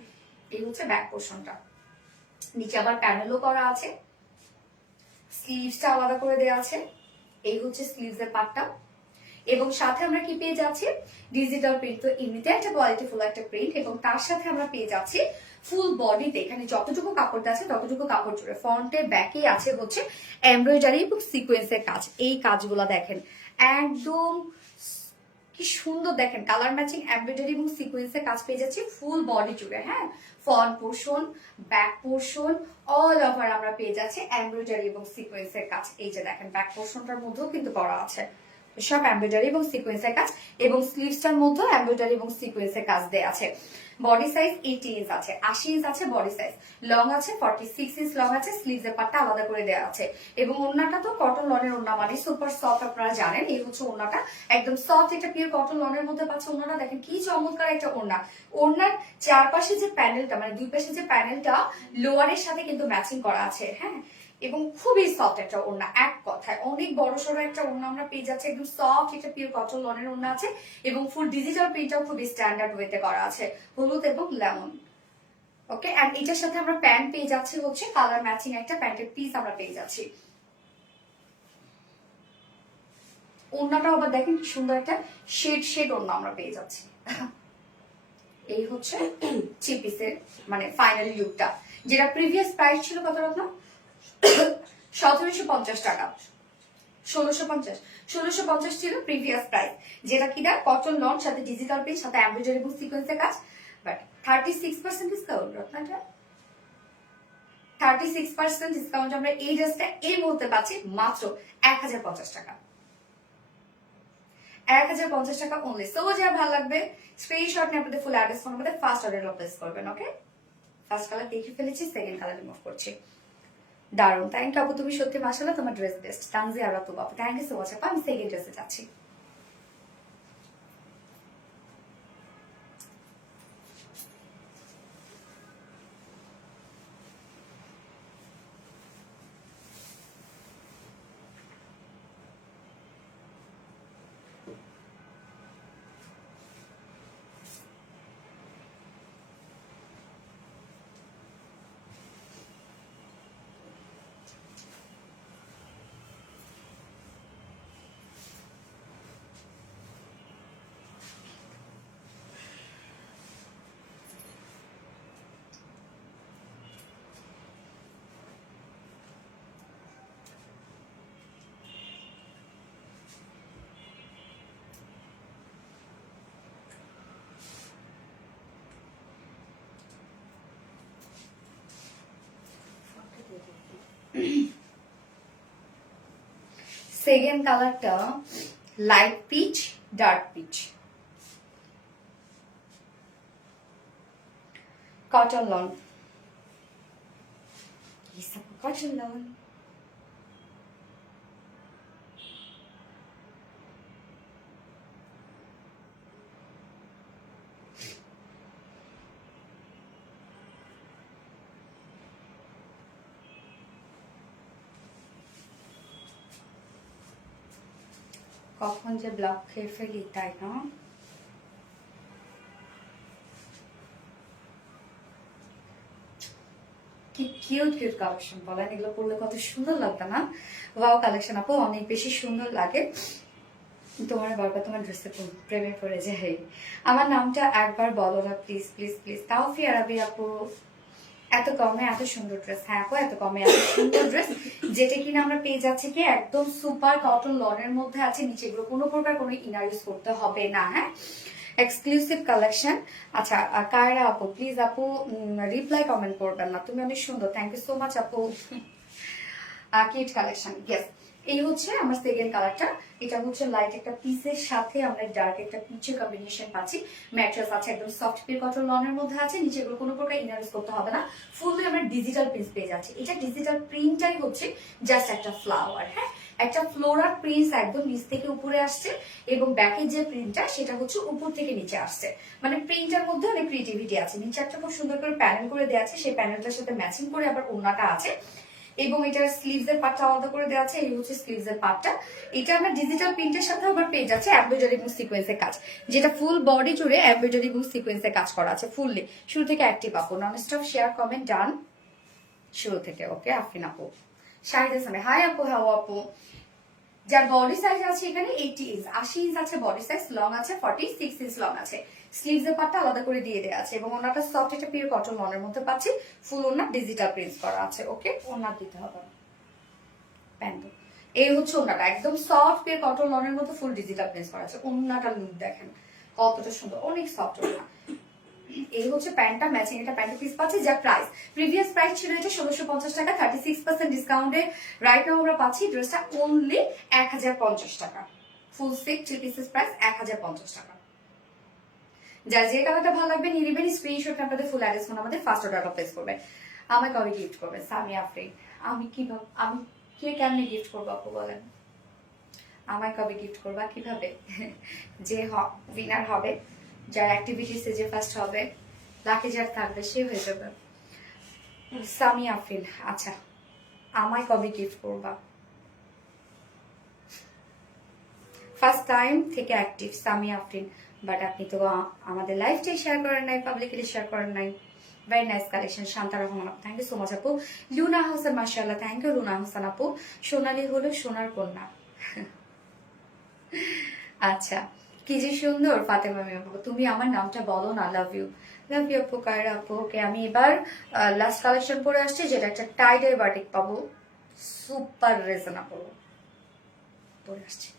এই হচ্ছে ব্যাক পোর্শনটা, নিচে আবার প্যানেলও করা আছে, স্লিভসটা আলাদা করে দেওয়া আছে। এই হচ্ছে স্লিভসের পার্টটা, এবং সাথে আমরা কি পেয়ে যাচ্ছি ডিজিটাল প্রিন্ট। তো এমনিতে একটা কোয়ালিটিফুল একটা প্রিন্ট, এবং তার সাথে আমরা পেয়ে যাচ্ছি ফুল বডিতে এখানে যতটুকু কাপড় আছে ততটুকু কাপড় জুড়ে ফ্রন্টে ব্যাকে আছে হচ্ছে এমব্রয়ডারি এবং সিকোয়েন্সের কাজ। এই কাজগুলো দেখেন একদম কি সুন্দর, দেখেন কালার ম্যাচিং এমব্রয়ডারি এবং সিকোয়েন্সের কাজ পেয়ে যাচ্ছি ফুল বডি জুড়ে, হ্যাঁ front portion back portion all over আমরা পেয়ে যাচ্ছি এমব্রয়ডারি এবং সিকোয়েন্সের কাজ। এই যে দেখেন ব্যাক পোর্শনটার মধ্যেও কিন্তু করা আছে সব এমব্রয়ডারি এবং সিকোয়েন্সের কাজ, এবং স্লিভসটার মধ্যে এমব্রয়ডারি এবং সিকোয়েন্সের কাজ দেয়া আছে। বডি সাইজ 80 ইঞ্চ আছে, 80 ইঞ্চ আছে বডি সাইজ, লং আছে 46 ইঞ্চ লং আছে, স্লিভসের পাটটা আলাদা করে দেওয়া আছে। এবং ওড়নাটা তো কটন লনের ওড়না, মানে সুপার সফট, আপনারা জানেন এই হচ্ছে ওড়নাটা, একদম সফট একটা পিওর কটন লনের মধ্যে পাচ্ছে ওড়নাটা। দেখেন কি চমৎকার একটা ওড়না। ওড়নার চারপাশে যে প্যানেলটা মানে দুই পাশে যে প্যানেলটা লোয়ারের সাথে কিন্তু ম্যাচিং করা আছে, হ্যাঁ এবং খুবই সফট একটা ওড়না, এক কথায় অনেক বড় সড়ো একটা ওড়না আমরা পেয়ে যাচ্ছি, একদম সফট একটা পিওর কটন লনের ওড়না আছে, এবং ফুল ডিজিটাল প্রিন্টটাও খুবই স্ট্যান্ডার্ড ওয়েতে করা আছে, হলুদ এবং লেমন। ওকে, এন্ড এটার সাথে আমরা প্যান্ট পেয়ে যাচ্ছি হচ্ছে কালার ম্যাচিং একটা প্যান্টের পিস আমরা পেয়ে যাচ্ছি। ওড়নাটা আবার দেখেন কি সুন্দর একটা শেড শেড ওড়না আমরা পেয়ে যাচ্ছি। এই হচ্ছে থ্রি পিসের মানে ফাইনাল লুকটা, যেটা প্রিভিয়াস প্রাইস ছিল কত রকম 1750 টাকা, 1650 ছিল প্রিভিয়াস প্রাইস, যেটা কিনা কটন লন সাথে ডিজিটাল প্রিন্ট সাথে এমব্রয়ডারি এবং সিকোয়েন্সের কাজ। বাট 36% ডিসকাউন্ট রত্নাটা, 36% ডিসকাউন্ট আমরা এই ড্রেসটা এই মুহূর্তে পাচ্ছি মাত্র 1050 টাকা। 1050 টাকা অনলি। সো যার ভালো লাগবে স্ক্রিনশট নিয়ে আপনাদের ফুল অ্যাড্রেস ফোন আমাদের ফার্স্ট অর্ডার প্লেস করবেন। ওকে, ফার্স্ট কালার দেখে ফেলেছি, সেকেন্ড কালার রিমুভ করছি। দারুন, থ্যাংক ইউ আপু, তুমি সত্যি মাশাআল্লাহ, তোমার ড্রেস বেস্ট। তানজি আর আপু বাপু, থ্যাংক ইউ সো মাচ আপু। আমি সেকেন্ড ড্রেসে যাচ্ছি। সেকেন্ড কালারটা light peach, dark peach, cotton lawn, cotton lawn. কখন যে ব্লক খেয়ে ফেলি, তাই না? কি কিউট কিউট কালেকশন বলেন, এগুলো পরলে কত সুন্দর লাগবে না? ওয়াও কালেকশন আপু, অনেক বেশি সুন্দর লাগে। তোমার বারবার তোমার ড্রেসে প্রেমে পড়ে যায়। আমার নামটা একবার বলো না প্লিজ প্লিজ প্লিজ। তাওফিয়া রাবি আপু, এত কমে এত সুন্দর ড্রেস। হ্যাঁ আপু, এত কমে এত সুন্দর ড্রেস, যেটা কিনা আমরা পেয়ে যাচ্ছি কি একদম সুপার কটন লনের মধ্যে আছে। নিচেগুলো কোনো প্রকার কোনো ইনার ইউজ করতে হবে না। হ্যাঁ, এক্সক্লুসিভ কালেকশন। আচ্ছা কায়রা আপু, প্লিজ আপু রিপ্লাই কমেন্ট করবেন না, তুমি অনেক সুন্দর। থ্যাংক ইউ সো মাচ আপু। Cute collection, yes. এই হচ্ছে আমার সেকেন্ড কালারটা। এটা হচ্ছে লাইট একটা পিসের সাথে আমরা ডার্ক একটা পিচের কম্বিনেশন পাচ্ছি। ম্যাট্রেস আছে একদম সফট পিওর কটন লনের মধ্যে আছে। নিচেগুলো কোনো প্রকার ইনার ইউজ করতে হবে না। ফুললি আমরা ডিজিটাল প্রিন্ট পেয়ে যাচ্ছি। এটা ডিজিটাল প্রিন্টটাই হচ্ছে জাস্ট একটা ফ্লাওয়ার। হ্যাঁ, একটা ফ্লোরাল প্রিন্ট একদম নিচ থেকে উপরে আসছে, এবং ব্যাকের যে প্রিন্টটা সেটা হচ্ছে উপর থেকে নিচে আসছে। মানে প্রিন্টের মধ্যে অনেক ক্রিয়েটিভিটি আছে। নিচে একটা খুব সুন্দর করে প্যানেল করে দেওয়া আছে, সেই প্যানেলটার সাথে ম্যাচিং করে আবার ওড়নাটা আছে, এবং এটার স্লিভস এর পার্টটা আলাদা করে দেওয়া আছে। এই হচ্ছে স্লিভস এর পার্টটা। এটা আমরা ডিজিটাল প্রিন্টের সাথে আবার পেয়ে যাচ্ছে এমব্রয়ডারি এবং সিকোয়েন্সের কাজ, যেটা ফুল বডি জুড়ে এমব্রয়ডারি এবং সিকোয়েন্সের কাজ করা আছে ফুললি। শুরু থেকে অ্যাক্টিভ আপু, নন স্টপ শেয়ার কমেন্ট ডান শুরু থেকে। ওকে, আফরিন আপু, শাহিদ হাসান হাই আপু, হাও আপু। যার বডি সাইজ আছে এখানে 80 ইঞ্চ, 80 ইঞ্চ আছে বডি সাইজ, লং আছে 46 ইঞ্চ লং আছে। স্লিভস এর পার্টটা আলাদা করে দিয়ে দেওয়া আছে, এবং ওনাটা সফট একটা পিওর কটন লনের মধ্যে পাচ্ছি। ফুল ওনা ডিজিটাল প্রিন্ট করা আছে। ওকে, ওনা দিতে হবে প্যান্ট। এই হচ্ছে ওনাটা একদম সফট পিওর কটন লনের মধ্যে ফুল ডিজিটাল প্রিন্ট করা আছে। ওনাটা লুক দেখেন কতটা সুন্দর, অনেক সফট ওনা। এই হচ্ছে প্যান্টটা, ম্যাচিং এটা প্যান্টের পিস পাচ্ছি, যার প্রাইস প্রিভিয়াস প্রাইস ছিল এটা 1650 টাকা। 36% ডিসকাউন্টে রাইট নাও আমরা পাচ্ছি ড্রেসটা অনলি 1050 টাকা। ফুল সেট 3 পিসেস প্রাইস 1050 টাকা। যার যে কালারটা ভালো লাগবে নিয়ে নেবেন, স্ক্রিনশট আপনাদের ফুল অ্যাড্রেস ফোন আমাদের ফার্স্ট অর্ডারটা প্লেস করবেন। আমাকে কবে গিফট করবেন? সামি আফরিন। আমি কিভাবে, আমি কে কেমনে গিফট করবো আপু বলেন? আমায় কবে গিফট করবা কিভাবে? যে উইনার হবে, যার অ্যাক্টিভিটিসে যে ফার্স্ট হবে, লাকি যার থাকবে সে হয়ে যাবে। সামি আফরিন, আচ্ছা আমায় কবে গিফট করবা? ফার্স্ট টাইম থেকে অ্যাক্টিভ সামি আফরিন, বাট আপনি তো আমাদের লাইফটাই শেয়ার করেন নাই, পাবলিকলি শেয়ার করেন নাই। Very nice collection, Shanta Rahman আপু, থ্যাংক ইউ সো মাচ আপু। লুনা হোসেন, মাশাআল্লাহ, থ্যাংক ইউ লুনা হোসেন আপু। সোনালি হলো সোনার কন্যা। আচ্ছা, কি যে সুন্দর ফাতেমা মিয়া আপু, তুমি আমার নামটা বলো না। লাভ ইউ, লাভ ইউ আপু, কায়রা আপু। ওকে, আমি এবার লাস্ট কালেকশন পরে আসছি, যেটা একটা টাইডের বাটিক পাবো, সুপার রিজনেবল পরে আসছি।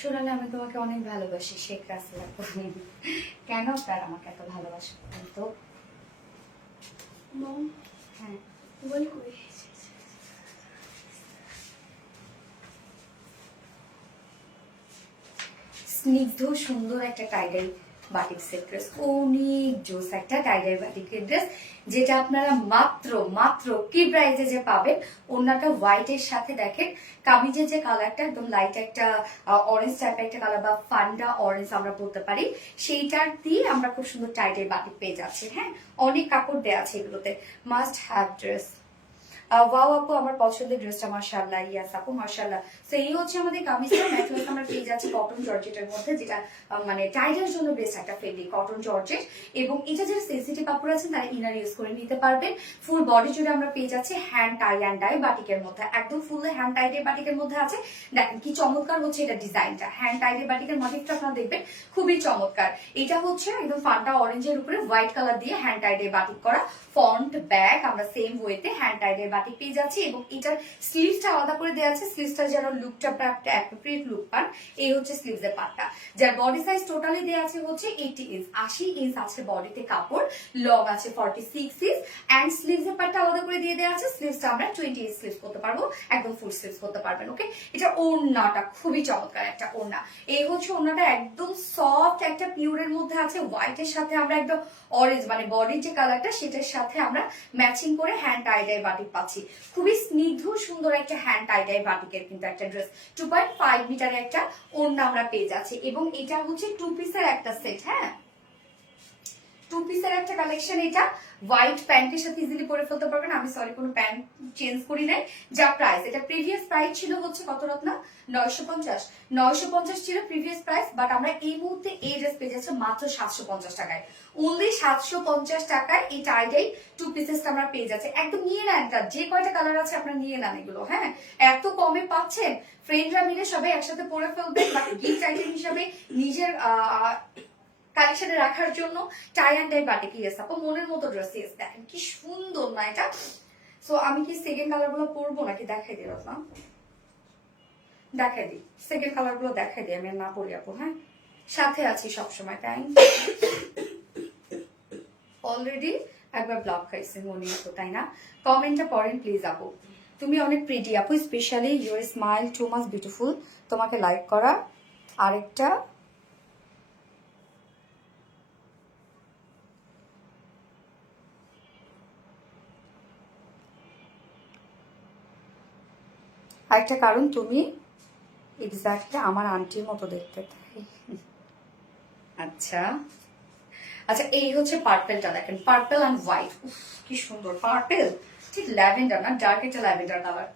শোনালে আমি তোমাকে অনেক ভালোবাসি শেখ রাসেল আপু। কেন তার আমাকে এত ভালোবাসা তো? হ্যাঁ বল কই স্নিগ্ধ সুন্দর একটা টাইডাই বাটিক সেট ড্রেস, অনেক জোস একটা টাইডাই বাটিকের ড্রেস, যেটা আপনারা মাত্র মাত্র কি প্রাইসে যে পাবেন। ওনাটা হোয়াইটের সাথে দেখেন কামিজের যে কালারটা একদম লাইট একটা অরেঞ্জ টাইপের একটা কালার বা ফান্ডা অরেঞ্জ আমরা বলতে পারি, সেইটার দিয়ে আমরা খুব সুন্দর টাইডাই বাটিক পেয়ে যাচ্ছি। হ্যাঁ, অনেক কাপড় দেওয়া আছে এগুলোতে, মাস্ট হ্যাভ ড্রেস। ওয়াও আপু আমার পছন্দের ড্রেসটা মাশাআল্লাহ। ইয়াস আপু মাশাআল্লাহ। সো এই হচ্ছে আমাদের কামিজটা, ম্যাটেরিয়াল আমরা পেয়ে যাচ্ছি কটন জর্জেটের মধ্যে, যেটা মানে টাইডার জন্য বেস্ট একটা ফেব্রিক কটন জর্জেট। এবং এটা যারা সেনসিটিভ কাপড় আছেন তারা ইনার ইউজ করে নিতে পারবেন। ফুল বডি জুড়ে আমরা পেয়ে যাচ্ছি হ্যান্ড টাই অ্যান্ড ডাই বাটিকের মধ্যে, একদম ফুল হ্যান্ড টাইডের বাটিকের মধ্যে আছে। দেখেন কি চমৎকার হচ্ছে এটা ডিজাইনটা, হ্যান্ড টাইডের বাটিকের মোটিভটা আপনারা দেখবেন খুবই চমৎকার। এটা হচ্ছে একদম ফান্টা অরেঞ্জের উপরে হোয়াইট কালার দিয়ে হ্যান্ড টাইডের বাটিক করা, ফ্রন্ট ব্যাক আমরা সেম ওয়েতে হ্যান্ড টাইডের বাটিক পেয়ে যাচ্ছি। এবং এটার স্লিভসটা আলাদা করে দেওয়া আছে, স্লিভসটা যেন লুকটা একটা অ্যাপ্রোপ্রিয়েট লুক পান। এই হচ্ছে স্লিভসের পার্টটা, যার বডি সাইজ টোটালি দেওয়া আছে হচ্ছে 80 ইঞ্চ, 80 ইঞ্চ আছে বডিতে কাপড়, লং আছে 46 ইঞ্চ, এন্ড স্লিভসের পার্টটা আলাদা করে দিয়ে দেওয়া আছে। স্লিভসটা আমরা 20 ইঞ্চ স্লিভস করতে পারবো, একদম ফুল স্লিভস করতে পারবেন। ওকে, এটা ওড়নাটা খুবই চমৎকার একটা ওড়না। এই হচ্ছে ওড়নাটা একদম সফট একটা পিওরের মধ্যে আছে, হোয়াইটের সাথে আমরা একদম অরেঞ্জ মানে বডির যে কালারটা সেটার সাথে আমরা ম্যাচিং করে হ্যান্ড টাইডাই বাটিক পাচ্ছি। খুবই স্নিগ্ধ সুন্দর একটা হ্যান্ড টাইডাই বাটিকের কিন্তু একটা ড্রেস, 2.5 মিটারের একটা ওড়না আমরা পেয়ে যাচ্ছি। এবং এটা হচ্ছে 2 পিসের একটা সেট। হ্যাঁ, 2 পিসের একটা কালেকশন। এটা হোয়াইট প্যান্টের সাথে ইজিলি পরে ফেলতে পারবেন। আমি সরি কোনো প্যান্ট চেঞ্জ করি নাই। যা প্রাইস, এটা প্রিভিয়াস প্রাইস ছিল হচ্ছে কত রত্না, 950 ছিল প্রিভিয়াস প্রাইস, বাট আমরা এই মুহূর্তে এই ড্রেস পেয়ে যাচ্ছি মাত্র 750 টাকায়। অনলি 750 টাকায় এই টাইডাই 2 পিসেসটা আমরা পেয়ে যাচ্ছি। একদম নিয়ে নেন, যে কয়টা কালার আছে আপনারা নিয়ে নেন এগুলো। হ্যাঁ, এত কমে পাচ্ছেন, ফ্রেন্ডরা মিলে সবাই একসাথে পরে ফেলবেন, বাট গিফট আইটেম হিসাবে নিজের কালেকশনে রাখার জন্য tie and dye batik. Yes আপু মনের মতো ড্রেস। ইয়েস, দেখেন কি সুন্দর না এটা। সো আমি কি সেকেন্ড কালার গুলো পরবো নাকি দেখাই দিই রত্না? দেখাই দিই, সেকেন্ড কালার গুলো দেখাই দিই, আমি না পরি আপু। হ্যাঁ, সাথে আছি সবসময়। থ্যাংক অলরেডি একবার ব্লক খাইছে মনে হতো, তাই না? কমেন্টটা পড়েন প্লিজ আপু। তুমি অনেক প্রিটি আপু, specially your smile too much beautiful. তোমাকে লাইক করা। আরেকটা আরেকটা কারণ তুমি এক্স্যাক্টলি আমার আন্টির মতো দেখতে, তাই? আচ্ছা আচ্ছা, এই হচ্ছে পার্পেলটা, দেখেন পার্পেল অ্যান্ড হোয়াইট, কি সুন্দর পার্পেল, ঠিক ল্যাভেন্ডার না, ডার্ক একটা lavender colour,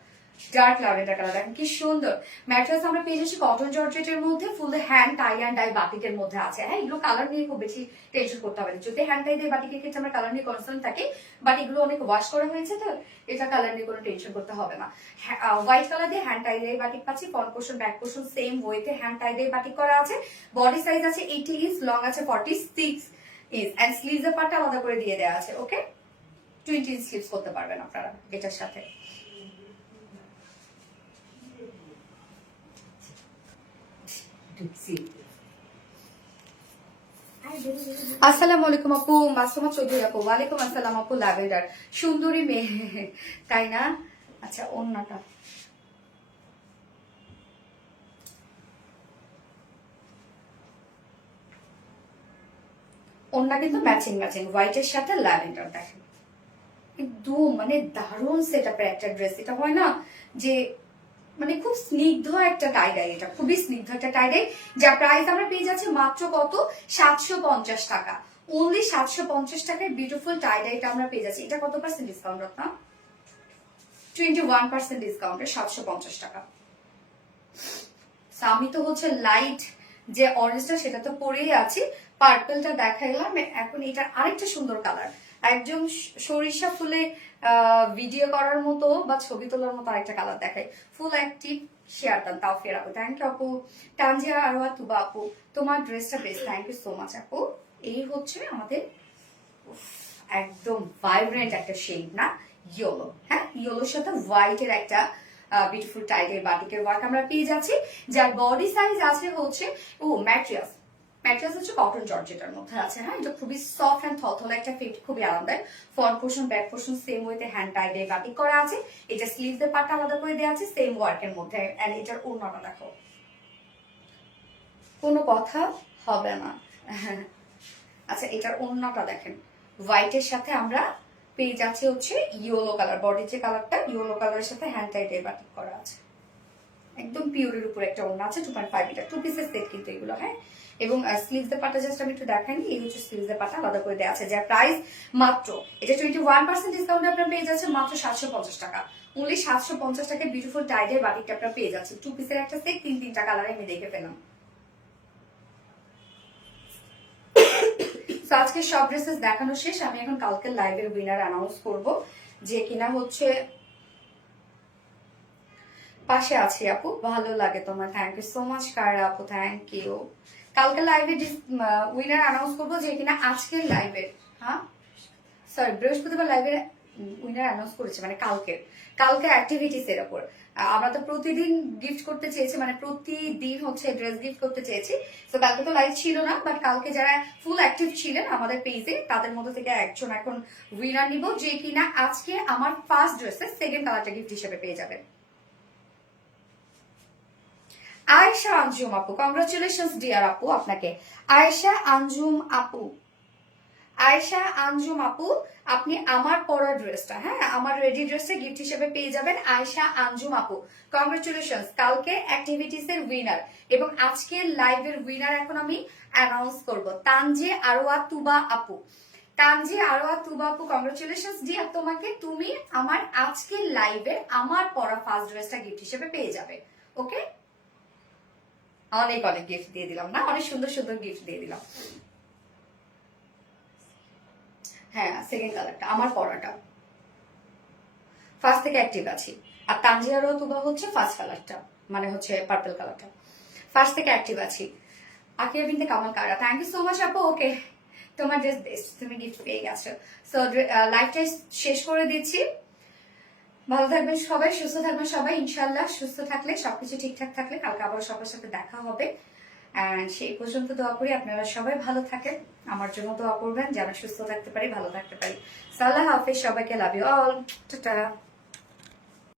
dark lavender colour, দেখেন কি সুন্দর। ম্যাট্রেস আমরা পেয়ে যাচ্ছি কটন জর্জেটের মধ্যে, full hand tie and die বাটিকের মধ্যে আছে। হ্যাঁ, এগুলো কালার নিয়ে খুব বেশি টেনশন করতে হবে না, যদি হ্যান্ড টাই দিয়ে বাটিকের ক্ষেত্রে আমরা কালার নিয়ে কনসার্ন থাকি, বাট এগুলো অনেক ওয়াশ করা হয়েছে তো এটা কালার নিয়ে কোনো টেনশন করতে হবে না। হোয়াইট কালার দিয়ে হ্যান্ড টাই দিয়ে বাটিক পাচ্ছি, front portion back portion same ওয়েতে হ্যান্ড টাই দিয়ে বাটিক করা আছে। বডি সাইজ আছে 80 ইঞ্চ, লং আছে 46 ইঞ্চ, এন্ড স্লিভস এর পার্টটা আলাদা করে দিয়ে দেওয়া আছে। ওকে, 20 ইঞ্চ স্লিভস করতে পারবেন আপনারা এটার সাথে। আসসালামু আলাইকুম আপু, মাসুমা চৌধুরী আপু। ওয়ালাইকুম আসসালাম আপু। ল্যাভেন্ডার সুন্দরী মেয়ে, তাই না? আচ্ছা, ওন্নাটা ওন্না কিন্তু ম্যাচিং ম্যাচিং হোয়াইটের সাথে ল্যাভেন্ডার, দেখেন একদম মানে দারুণ সেটআপের একটা ড্রেস। এটা হয় না যে মানে খুব স্নিগ্ধ একটা টাইডাই, এটা খুবই স্নিগ্ধ একটা টাইডাই, যা প্রাইস আমরা পেয়ে যাচ্ছি মাত্র কত, 750 টাকা। অনলি 750 টাকায় বিউটিফুল টাইডাইটা আমরা পেয়ে যাচ্ছি। এটা কত পার্সেন্ট ডিসকাউন্ট রত্না? 21% ডিসকাউন্টে 750 টাকা। আমি তো হচ্ছে লাইট যে অরেঞ্জটা সেটা তো পরেই আছি, পার্পলটা দেখাইলাম, এখন এটার আরেকটা সুন্দর কালার, একদম সরিষা ফুলে ভিডিও করার মতো বা ছবি তোলার মতো আরেকটা কালার দেখাই, ফুল অ্যাক্টিভ শেয়ার দেন তাও ফের আপু। থ্যাংক ইউ আপু। টানজিয়া আরোয়া তুবা আপু, তোমার ড্রেসটা best, thank you so much আপু। এই হচ্ছে আমাদের একদম ভাইব্রেন্ট একটা শেড না, ইয়েলো। হ্যাঁ, ইয়েলোর সাথে হোয়াইটের একটা বিউটিফুল টাইটের বাটিকের ওয়ার্ক আমরা পেয়ে যাচ্ছি, যার বডি সাইজ আছে হচ্ছে ম্যাট্রিয়াস হচ্ছে কটন জর্জেটার মধ্যে আছে। হ্যাঁ, এটা খুবই সফট অ্যান্ড থলথলে একটা ফিট, খুবই আরামদায়ক। Front portion back portion same ওয়েতে হ্যান্ড টাইডে বাটিক করা আছে। এটা স্লিভসের পার্টটা আলাদা করে দেওয়া আছে সেম ওয়ার্কের মধ্যে। এন্ড এটার ওড়নাটা দেখো, কোনো কথা হবে না। আচ্ছা, এটার ওড়নাটা দেখেন, হোয়াইটের সাথে আমরা পেয়ে যাচ্ছি হচ্ছে ইয়েলো কালার, বডির যে কালারটা ইয়েলো কালারের সাথে হ্যান্ড টাইডে বাটিক করা আছে। একদম পিওরের উপর একটা ওড়না আছে 2.5 মিটার, 2 পিসের সেট কিন্তু এগুলো। হ্যাঁ, এবং স্লিভসের পাটা জাস্ট আমি একটু দেখাইনি, এই হচ্ছে স্লিভসের পাটা আলাদা করে দেওয়া আছে, যার প্রাইস মাত্র এটা 21% ডিসকাউন্টে আপনারা পেয়ে যাচ্ছেন মাত্র 750 টাকা। অনলি 750 টাকায় বিউটিফুল টাইডের বাটিকটা আপনারা পেয়ে যাচ্ছেন। 2 পিসের একটা সেট, 3টা কালারে আমি দেখে পেলাম। তো আজকে সব ড্রেসেস দেখানো শেষ। আমি এখন কালকের লাইভের উইনার অ্যানাউন্স করব, যে কিনা হচ্ছে পাশে আছি আপু, ভালো লাগে তোমার, থ্যাংক ইউ সো মাচ কারা আপু, থ্যাংক ইউ। কালকে লাইভে উইনার অ্যানাউন্স করবো, যে কিনা আজকের লাইভের, হ্যাঁ সরি বৃহস্পতিবার লাইভের উইনার অ্যানাউন্স করেছে, মানে কালকে অ্যাক্টিভিটিস এর উপর। আমরা তো প্রতিদিন গিফট করতে চেয়েছি, মানে প্রতিদিন হচ্ছে ড্রেস গিফট করতে চেয়েছি। তো কালকে তো লাইভ ছিল না, বাট কালকে যারা ফুল অ্যাক্টিভ ছিলেন আমাদের পেজে তাদের মধ্যে থেকে একজন এখন উইনার নিব, যে কিনা আজকে আমার ফার্স্ট ড্রেসের সেকেন্ড কালারটা গিফট হিসেবে পেয়ে যাবেন। আয়েশা আঞ্জুম আপু, কংগ্রাচুলেশনস ডিয়ার আপু আপনাকে। আয়েশা আঞ্জুম আপু, আপনি আমার পরা ড্রেসটা, হ্যাঁ আমার রেডি ড্রেসটা গিফট হিসেবে পেয়ে যাবেন। আয়েশা আঞ্জুম আপু, কংগ্রাচুলেশনস, কালকে অ্যাক্টিভিটিস এর উইনার এবং আজকে লাইভের উইনার এখন আমি অ্যানাউন্স করব। তানজে আরোয়া তুবা আপু, কংগ্রাচুলেশনস ডিয়ার তোমাকে, তুমি আমার আজকে লাইভের আমার পরা ফার্স্ট ড্রেসটা গিফট হিসেবে পেয়ে যাবে। ওকে, অনেক গিফট দিয়ে দিলাম না, অনেক সুন্দর সুন্দর গিফট দিয়ে দিলাম। হ্যাঁ, সেকেন্ড কালারটা আমার পরাটা, ফার্স্ট থেকে অ্যাক্টিভ আছি। আর তানজিয়ারও তুবা হচ্ছে ফার্স্ট কালারটা, মানে হচ্ছে পার্পল কালারটা, ফার্স্ট থেকে অ্যাক্টিভ আছি। আকিয়া বিনতে কামাল কারা, থ্যাংক ইউ সো মাচ আপু। ওকে, তোমার ড্রেস বেস্ট, তুমি গিফট পেয়ে গেছো। সো লাইভটা শেষ করে দিচ্ছি। ভালো থাকবেন সবাই, সুস্থ থাকবেন সবাই ইনশাল্লাহ। সুস্থ থাকলে, সবকিছু ঠিকঠাক থাকলে কালকে আবার সবার সাথে দেখা হবে। এন্ড সেই পর্যন্ত দোয়া করি আপনারা সবাই ভালো থাকেন, আমার জন্য দোয়া করবেন যেন সুস্থ থাকতে পারি, ভালো থাকতে পারি। আল্লাহ হাফেজ সবাইকে, লাভ ইউ অল, টাটা।